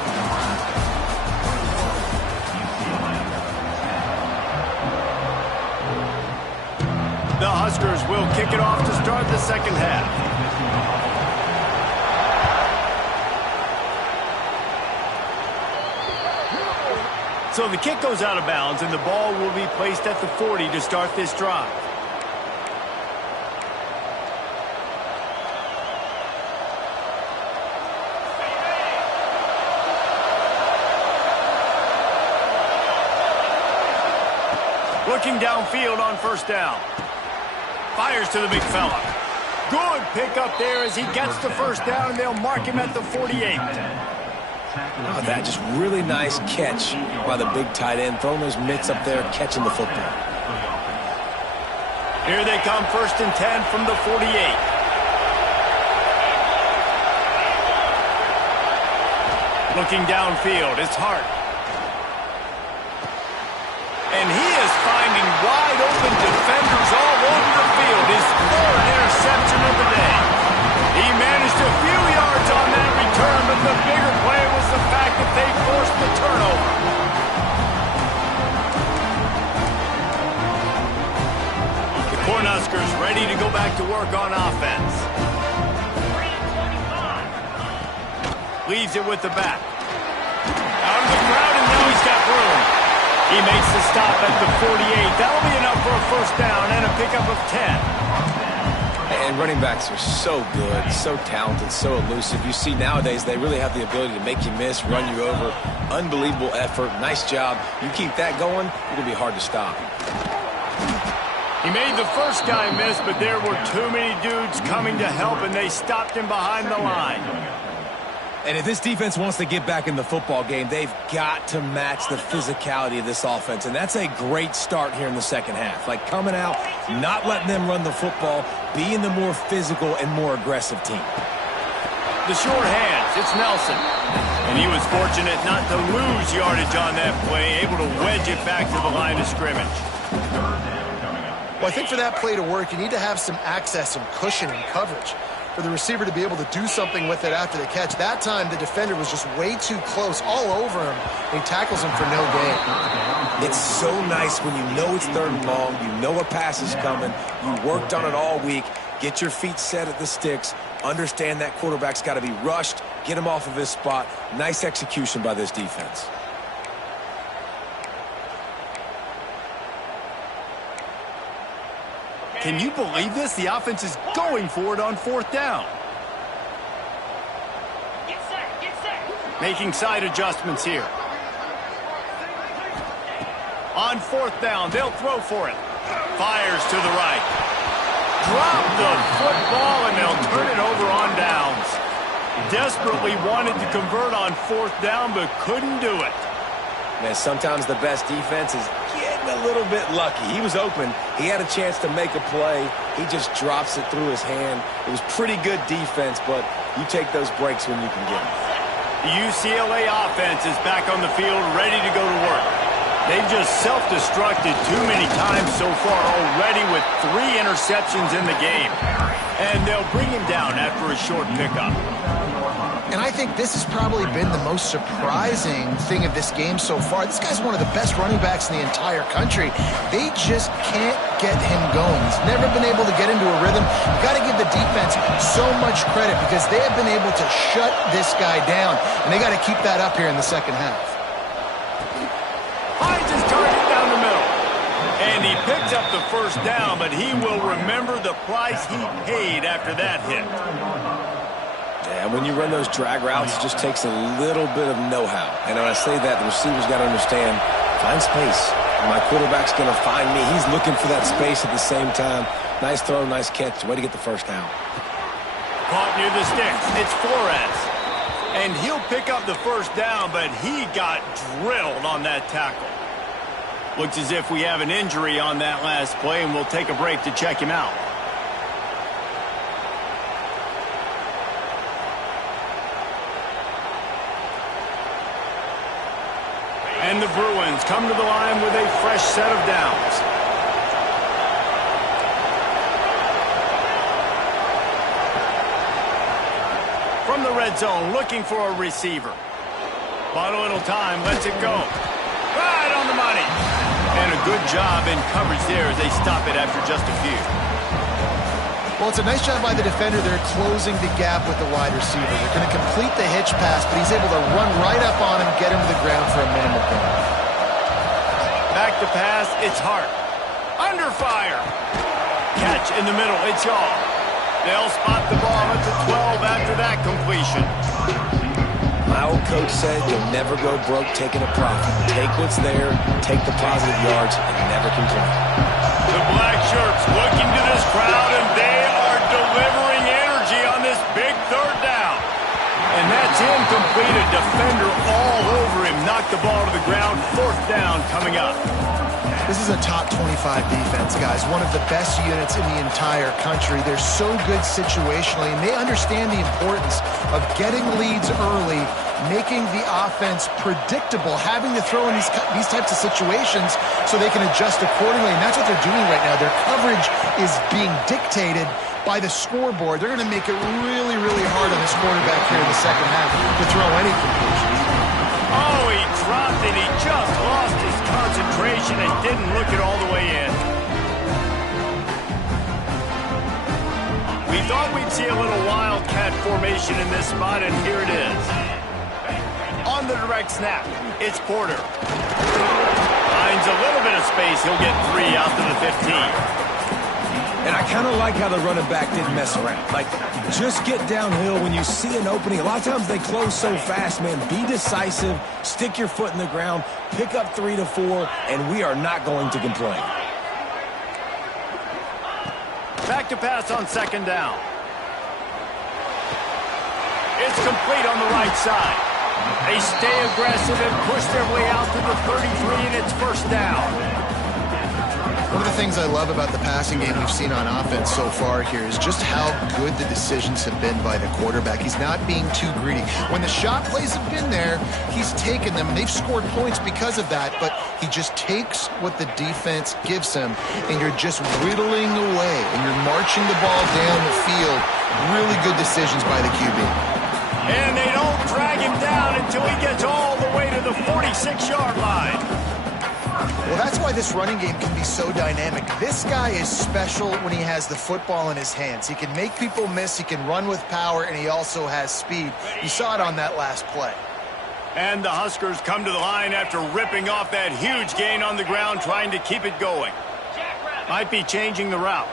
The Huskers will kick it off to start the second half. So the kick goes out of bounds, and the ball will be placed at the 40 to start this drive. Looking downfield on first down. Fires to the big fella. Good pickup there as he gets the first down, and they'll mark him at the 48. Oh, that just really nice catch by the big tight end, throwing those mitts up there, catching the football. Here they come, 1st and 10 from the 48. Looking downfield, it's Hart. And he is finding wide open defenders all over the field. His 4th interception of the day. He managed a few yards on that return, but the bigger play was the fact that they forced the turnover. The Cornhuskers ready to go back to work on offense. Leaves it with the back. Out of the crowd, and now he's got room. He makes the stop at the 48. That'll be enough for a first down and a pickup of 10. And running backs are so good, so talented, so elusive. You see nowadays they really have the ability to make you miss, run you over. Unbelievable effort. Nice job. You keep that going, it'll be hard to stop. He made the first guy miss, but there were too many dudes coming to help, and they stopped him behind the line. And if this defense wants to get back in the football game, they've got to match the physicality of this offense. And that's a great start here in the second half. Like coming out, not letting them run the football, being the more physical and more aggressive team. The short hands, it's Nelson. And he was fortunate not to lose yardage on that play, able to wedge it back to the line of scrimmage. Well, I think for that play to work, you need to have some access, some cushion and coverage for the receiver to be able to do something with it after the catch. That time, the defender was just way too close, all over him, and he tackles him for no gain. It's so nice when you know it's 3rd and long, you know a pass is coming, you worked on it all week, get your feet set at the sticks, understand that quarterback's got to be rushed, get him off of his spot. Nice execution by this defense. Can you believe this? The offense is going for it on 4th down. Making side adjustments here. On 4th down, they'll throw for it. Fires to the right. Drop the football, and they'll turn it over on downs. Desperately wanted to convert on 4th down, but couldn't do it. Man, sometimes the best defense is getting a little bit lucky. He was open. He had a chance to make a play. He just drops it through his hand. It was pretty good defense, but you take those breaks when you can get them. The UCLA offense is back on the field, ready to go to work. They've just self-destructed too many times so far already with 3 interceptions in the game. And they'll bring him down after a short pickup. And I think this has probably been the most surprising thing of this game so far. This guy's one of the best running backs in the entire country. They just can't get him going. He's never been able to get into a rhythm. You got to give the defense so much credit because they have been able to shut this guy down, and they got to keep that up here in the second half. Finds his target down the middle. And he picks up the first down, but he will remember the price he paid after that hit. Yeah, when you run those drag routes, it just takes a little bit of know-how. And when I say that, the receiver's got to understand, find space. My quarterback's going to find me. He's looking for that space at the same time. Nice throw, nice catch. Way to get the first down. Caught near the sticks. It's Flores. And he'll pick up the first down, but he got drilled on that tackle. Looks as if we have an injury on that last play, and we'll take a break to check him out. And the Bruins come to the line with a fresh set of downs. From the red zone, looking for a receiver. Bought a little time, lets it go. Right on the money. And a good job in coverage there as they stop it after just a few. Well, it's a nice job by the defender. They're closing the gap with the wide receiver. They're going to complete the hitch pass, but he's able to run right up on him, get him to the ground for a minimal gain. Back to pass, it's Hart. Under fire. Catch in the middle, it's Yaw. They'll spot the ball at the 12 after that completion. My old coach said you'll never go broke taking a profit. Take what's there, take the positive yards, and never complain. The black shirts looking to this crowd, and they are delivering energy on this big third down. And that's incomplete. A defender all over him. Knocked the ball to the ground. Fourth down coming up. This is a top 25 defense, guys. One of the best units in the entire country. They're so good situationally, and they understand the importance of getting leads early, making the offense predictable, having to throw in these types of situations so they can adjust accordingly. And that's what they're doing right now. Their coverage is being dictated by the scoreboard. They're going to make it really, really hard on this quarterback here in the second half to throw any completions. Oh, he dropped it. He just lost his concentration and didn't look it all the way in. We thought we'd see a little wildcat formation in this spot, and here it is. On the direct snap, it's Porter. Finds a little bit of space. He'll get 3 out to the 15. And I kind of like how the running back didn't mess around. Like, just get downhill when you see an opening. A lot of times they close so fast, man. Be decisive, stick your foot in the ground, pick up 3 to 4, and we are not going to complain. Back to pass on second down. It's complete on the right side. They stay aggressive and push their way out to the 33, and it's first down. One of the things I love about the passing game we've seen on offense so far here is just how good the decisions have been by the quarterback. He's not being too greedy. When the shot plays have been there, he's taken them. They've scored points because of that, but he just takes what the defense gives him, and you're just whittling away, and you're marching the ball down the field. Really good decisions by the QB. And they don't drag him down until he gets all the way to the 46-yard line. Well, that's why this running game can be so dynamic. This guy is special when he has the football in his hands. He can make people miss, he can run with power, and he also has speed. You saw it on that last play. And the Huskers come to the line after ripping off that huge gain on the ground, trying to keep it going. Might be changing the route.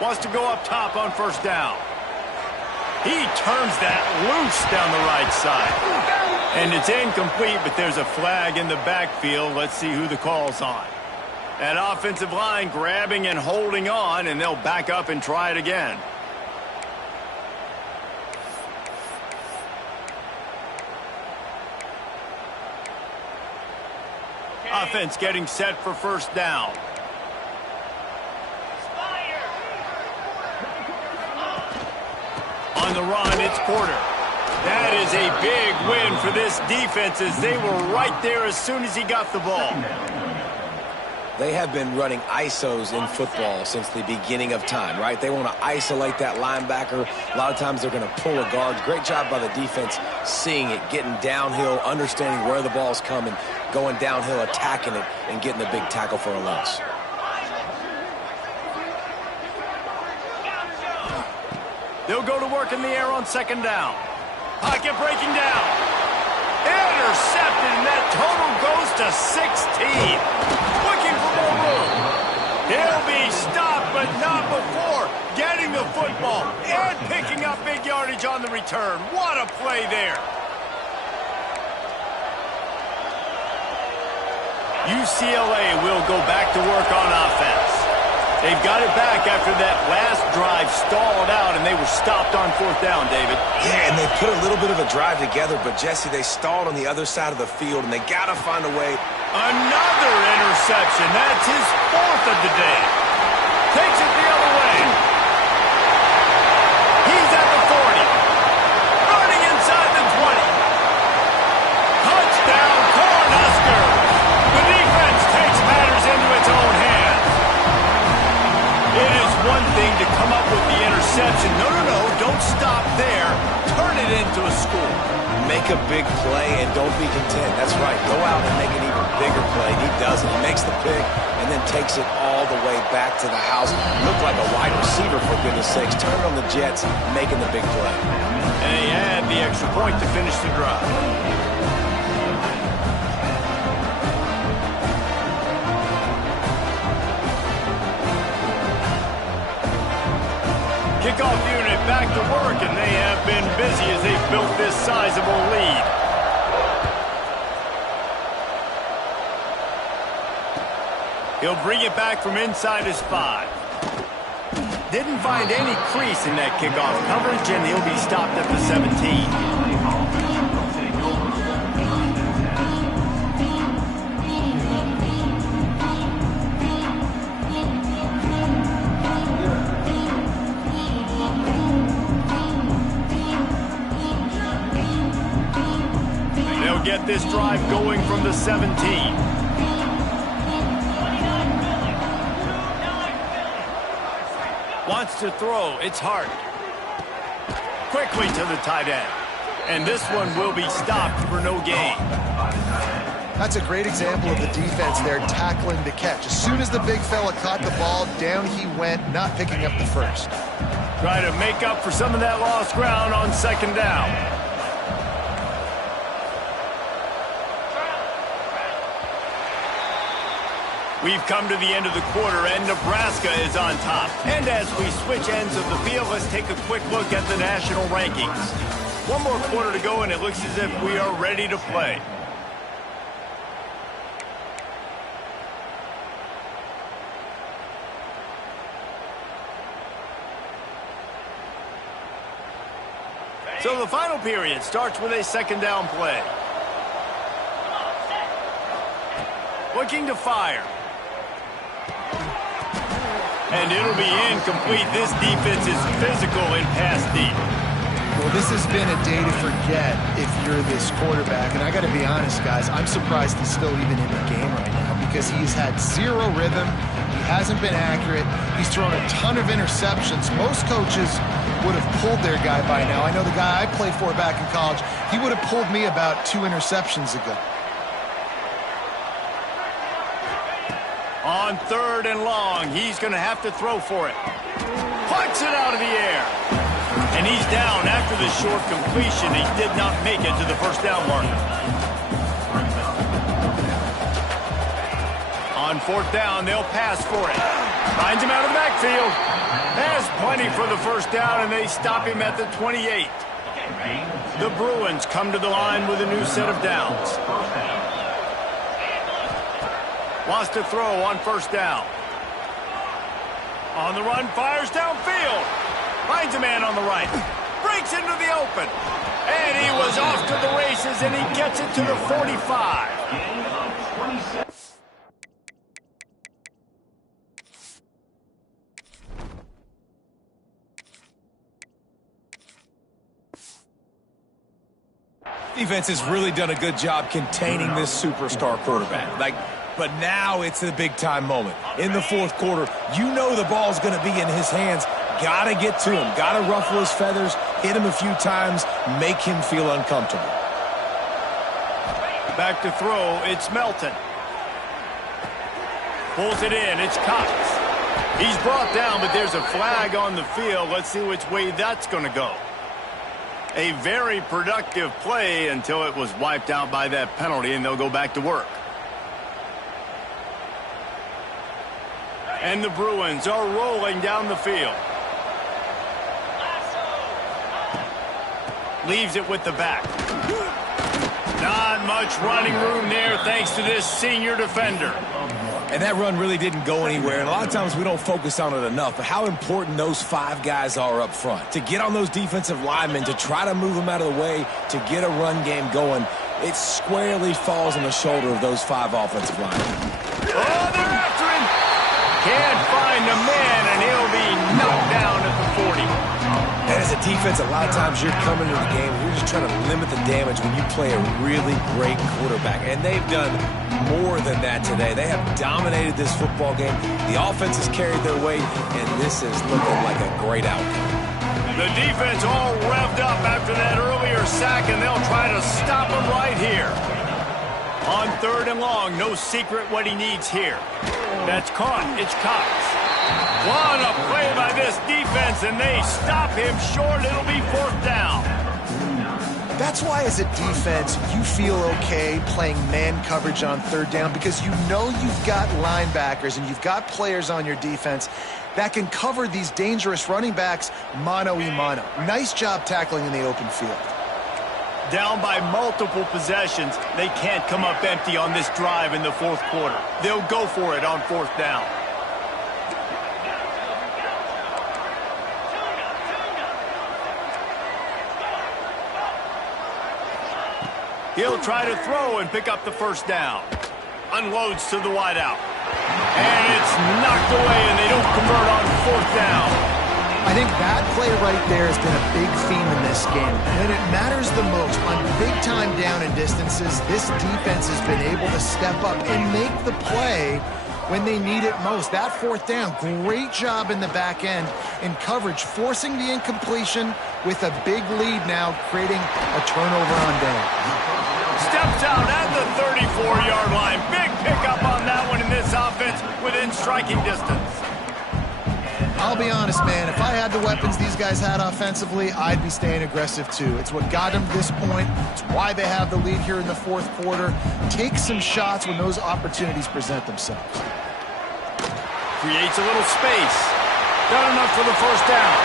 Wants to go up top on first down. He turns that loose down the right side. And it's incomplete, but there's a flag in the backfield. Let's see who the call's on. That offensive line grabbing and holding on, and they'll back up and try it again. Offense getting set for first down. On the run, it's Porter. That is a big win for this defense as they were right there as soon as he got the ball. They have been running ISOs in football since the beginning of time, right? They want to isolate that linebacker. A lot of times they're going to pull a guard. Great job by the defense seeing it, getting downhill, understanding where the ball's coming, going downhill, attacking it, and getting the big tackle for a loss. They'll go to work in the air on second down. Pocket breaking down. Intercepted, and that total goes to 16. Looking for more room. He'll be stopped, but not before getting the football and picking up big yardage on the return. What a play there. UCLA will go back to work on offense. They've got it back after that last drive stalled out, and they were stopped on fourth down, David. Yeah, and they put a little bit of a drive together, but, Jesse, they stalled on the other side of the field, and they got to find a way. Another interception. That's his fourth of the day. Takes it the other way. He's at the 40. Running inside the 20. Touchdown, Cornhuskers. The defense takes matters into its own hands. It is one thing to come up with the interception. No, don't stop there. Turn it into a score. Make a big play and don't be content. That's right. Go out and make an even bigger play. He does it. He makes the pick and then takes it all the way back to the house. Looked like a wide receiver, for goodness sakes. Turned on the Jets, making the big play. And he had the extra point to finish the drive. Kickoff unit back to work, and they have been busy as they've built this sizable lead. He'll bring it back from inside his 5. Didn't find any crease in that kickoff coverage, and he'll be stopped at the 17. Get this drive going from the 17. Wants to throw. It's hard. Quickly to the tight end. And this one will be stopped for no gain. That's a great example of the defense there tackling the catch. As soon as the big fella caught the ball, down he went, not picking up the first. Try to make up for some of that lost ground on second down. We've come to the end of the quarter, and Nebraska is on top. And as we switch ends of the field, let's take a quick look at the national rankings. One more quarter to go, and it looks as if we are ready to play. So the final period starts with a second down play. Looking to fire. And it'll be incomplete. This defense is physical and pass deep. Well, this has been a day to forget if you're this quarterback. And I got to be honest, guys, I'm surprised he's still even in the game right now because he's had zero rhythm. He hasn't been accurate. He's thrown a ton of interceptions. Most coaches would have pulled their guy by now. I know the guy I played for back in college, he would have pulled me about 2 interceptions ago. On third and long, he's going to have to throw for it. Puts it out of the air. And he's down after the short completion. He did not make it to the first down marker. On fourth down, they'll pass for it. Finds him out of the backfield. Has plenty for the first down, and they stop him at the 28. The Bruins come to the line with a new set of downs. Wants to throw on first down. On the run, fires downfield. Finds a man on the right. Breaks into the open. And he was off to the races, and he gets it to the 45. Defense has really done a good job containing this superstar quarterback. Like, But now it's the big-time moment. In the fourth quarter, you know the ball's going to be in his hands. Got to get to him. Got to ruffle his feathers, hit him a few times, make him feel uncomfortable. Back to throw, it's Melton. Pulls it in, it's Cox. He's brought down, but there's a flag on the field. Let's see which way that's going to go. A very productive play until it was wiped out by that penalty, and they'll go back to work. And the Bruins are rolling down the field. Leaves it with the back. Not much running room there thanks to this senior defender. And that run really didn't go anywhere. And a lot of times we don't focus on it enough. But how important those 5 guys are up front. To get on those defensive linemen, to try to move them out of the way, to get a run game going, it squarely falls on the shoulder of those 5 offensive linemen. Oh, they're after him. Can't find the man, and he'll be knocked down at the 40. And as a defense, a lot of times you're coming to the game and you're just trying to limit the damage when you play a really great quarterback. And they've done more than that today. They have dominated this football game. The offense has carried their weight, and this is looking like a great outcome. The defense all revved up after that earlier sack, and they'll try to stop him right here. On 3rd and long, no secret what he needs here. That's caught. It's Cox. What a play by this defense, and they stop him short. It'll be 4th down. That's why as a defense, you feel okay playing man coverage on 3rd down because you know you've got linebackers and you've got players on your defense that can cover these dangerous running backs mano-a-mano. Nice job tackling in the open field. Down by multiple possessions, they can't come up empty on this drive in the 4th quarter. They'll go for it on 4th down. He'll try to throw and pick up the 1st down. Unloads to the wideout. And it's knocked away, and they don't convert on 4th down. I think that play right there has been a big theme in this game. When it matters the most, on big-time down and distances, this defense has been able to step up and make the play when they need it most. That 4th down, great job in the back end in coverage, forcing the incompletion with a big lead now, creating a turnover on down. Steps out at the 34-yard line. Big pickup on that one in this offense within striking distance. I'll be honest, man, if I had the weapons these guys had offensively, I'd be staying aggressive too. It's what got them to this point. It's why they have the lead here in the 4th quarter. Take some shots when those opportunities present themselves. Creates a little space. Got enough for the 1st down.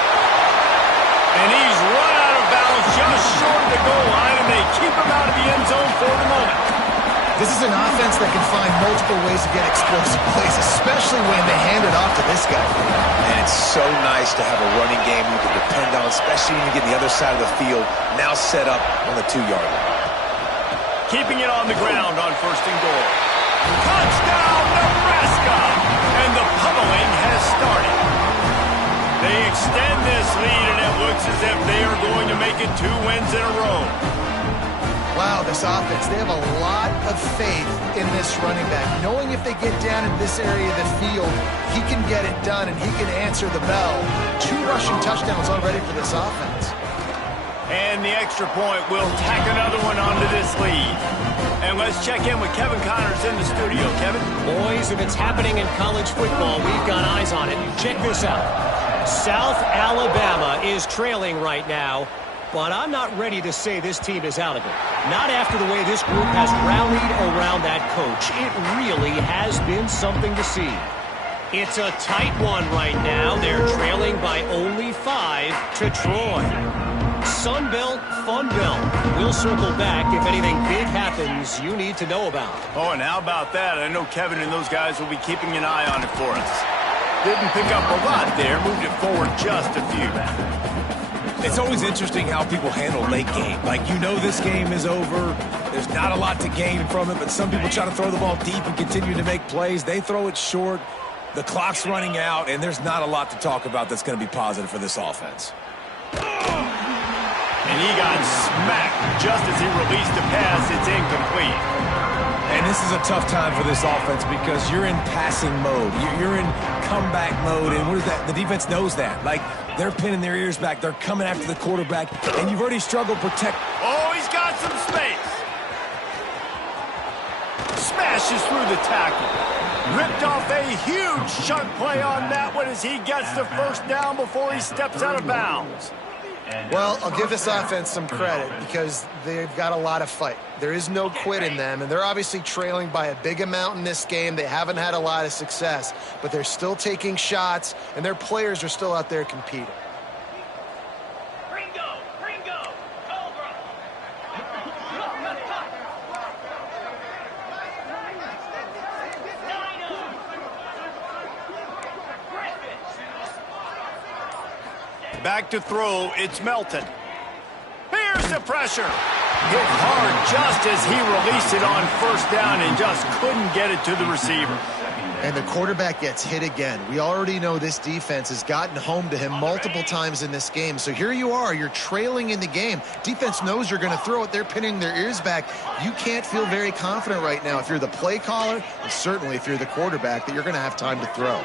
And he's run out of bounds just short of the goal line, and they keep him out of the end zone for the moment. This is an offense that can find multiple ways to get explosive plays, especially when they hand it off to this guy. And it's so nice to have a running game you can depend on, especially when you get the other side of the field, now set up on the 2-yard line. Keeping it on the ground on 1st and goal. Touchdown, Nebraska! And the pummeling has started. They extend this lead, and it looks as if they are going to make it 2 wins in a row. Wow, this offense, they have a lot of faith in this running back. Knowing if they get down in this area of the field, he can get it done and he can answer the bell. 2 rushing touchdowns already for this offense. And the extra point will tack another one onto this lead. And let's check in with Kevin Connors in the studio. Kevin? Boys, if it's happening in college football, we've got eyes on it. Check this out. South Alabama is trailing right now, but I'm not ready to say this team is out of it. Not after the way this group has rallied around that coach. It really has been something to see. It's a tight one right now. They're trailing by only 5 to Troy. Sun Belt, Fun Belt. We'll circle back if anything big happens you need to know about. Oh, and how about that? I know Kevin and those guys will be keeping an eye on it for us. Didn't pick up a lot there, moved it forward just a few. It's always interesting how people handle late game. Like, you know this game is over. There's not a lot to gain from it, but some people try to throw the ball deep and continue to make plays. They throw it short. The clock's running out, and there's not a lot to talk about that's going to be positive for this offense. And he got smacked just as he released the pass. It's incomplete. And this is a tough time for this offense because you're in passing mode. You're in comeback mode, and what is that? The defense knows that. Like, they're pinning their ears back. They're coming after the quarterback, and you've already struggled to protect. Oh, he's got some space. Smashes through the tackle. Ripped off a huge chunk play on that one as he gets the first down before he steps out of bounds. Well, I'll give this offense some credit because they've got a lot of fight. There is no quit in them, and they're obviously trailing by a big amount in this game. They haven't had a lot of success, but they're still taking shots, and their players are still out there competing. Back to throw, it's Melton. Here's the pressure. Hit hard just as he released it on first down and just couldn't get it to the receiver. And the quarterback gets hit again. We already know this defense has gotten home to him multiple times in this game. So here you are, you're trailing in the game. Defense knows you're going to throw it. They're pinning their ears back. You can't feel very confident right now if you're the play caller, and certainly if you're the quarterback, that you're going to have time to throw.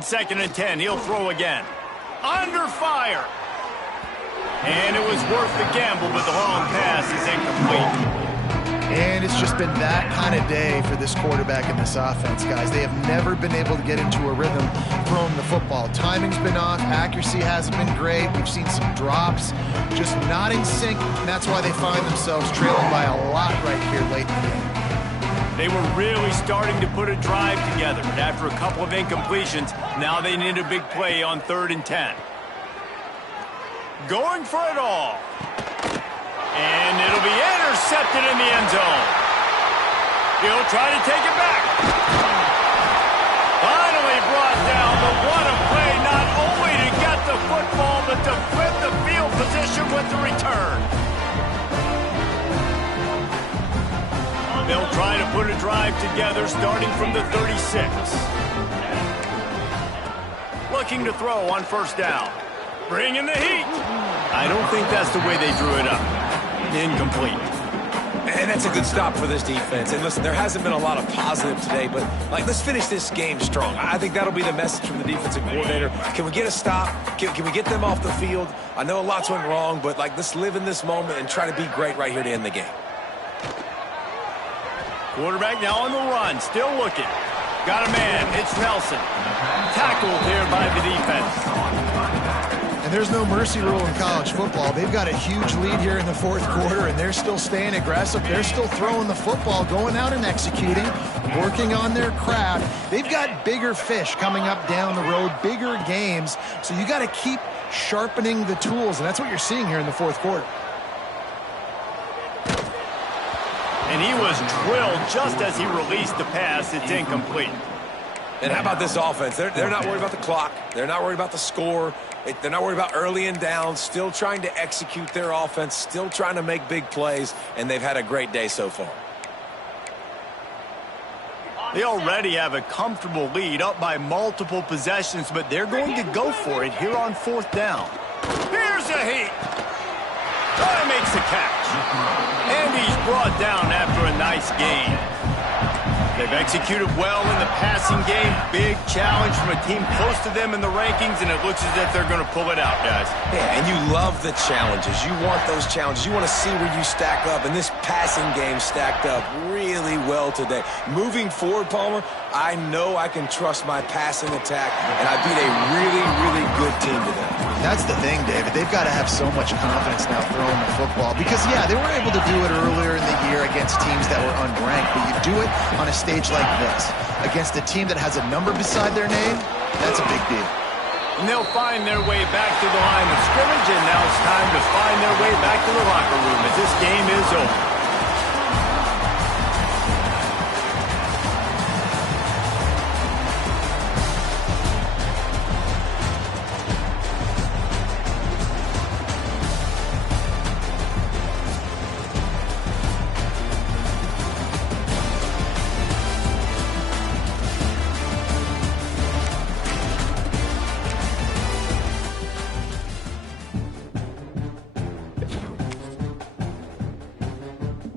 Second and 10, he'll throw again. Under fire. And it was worth the gamble, but the long pass is incomplete. And it's just been that kind of day for this quarterback and this offense, guys. They have never been able to get into a rhythm throwing the football. Timing's been off. Accuracy hasn't been great. We've seen some drops. Just not in sync, and that's why they find themselves trailing by a lot right here late in the game. They were really starting to put a drive together, but after a couple of incompletions, now they need a big play on 3rd and 10. Going for it all. And it'll be intercepted in the end zone. He'll try to take it back. Finally brought down, the what a play, not only to get the football, but to flip the field position with the return. They'll try to put a drive together starting from the 36. Looking to throw on first down. Bringing the heat. I don't think that's the way they drew it up. Incomplete. And that's a good stop for this defense. And listen, there hasn't been a lot of positive today, but let's finish this game strong. I think that'll be the message from the defensive coordinator. Can we get a stop? Can we get them off the field? I know lots went wrong, but let's live in this moment and try to be great right here to end the game. Quarterback now on the run, still looking. Got a man, it's Nelson. Tackled here by the defense. And there's no mercy rule in college football. They've got a huge lead here in the 4th quarter, and they're still staying aggressive. They're still throwing the football, going out and executing, working on their craft. They've got bigger fish coming up down the road, bigger games. So you got to keep sharpening the tools, and that's what you're seeing here in the 4th quarter. And he was drilled just as he released the pass. It's incomplete. And how about this offense? They're not worried about the clock. They're not worried about the score. They're not worried about early and down. Still trying to execute their offense. Still trying to make big plays. And they've had a great day so far. They already have a comfortable lead up by multiple possessions, but they're going to go for it here on 4th down. Here's a heat. Oh, he makes the catch. And he's brought down after a nice gain. They've executed well in the passing game. Big challenge from a team close to them in the rankings, and it looks as if they're going to pull it out, guys. Yeah, and you love the challenges. You want those challenges. You want to see where you stack up, and this passing game stacked up really well today. Moving forward, Palmer, I know I can trust my passing attack, and I beat a really, really good team today. That's the thing, David. They've got to have so much confidence now throwing the football because, yeah, they were able to do it earlier in the year against teams that were unranked, but you do it on a stage like this against a team that has a number beside their name. That's a big deal. And they'll find their way back to the line of scrimmage, and now it's time to find their way back to the locker room as this game is over.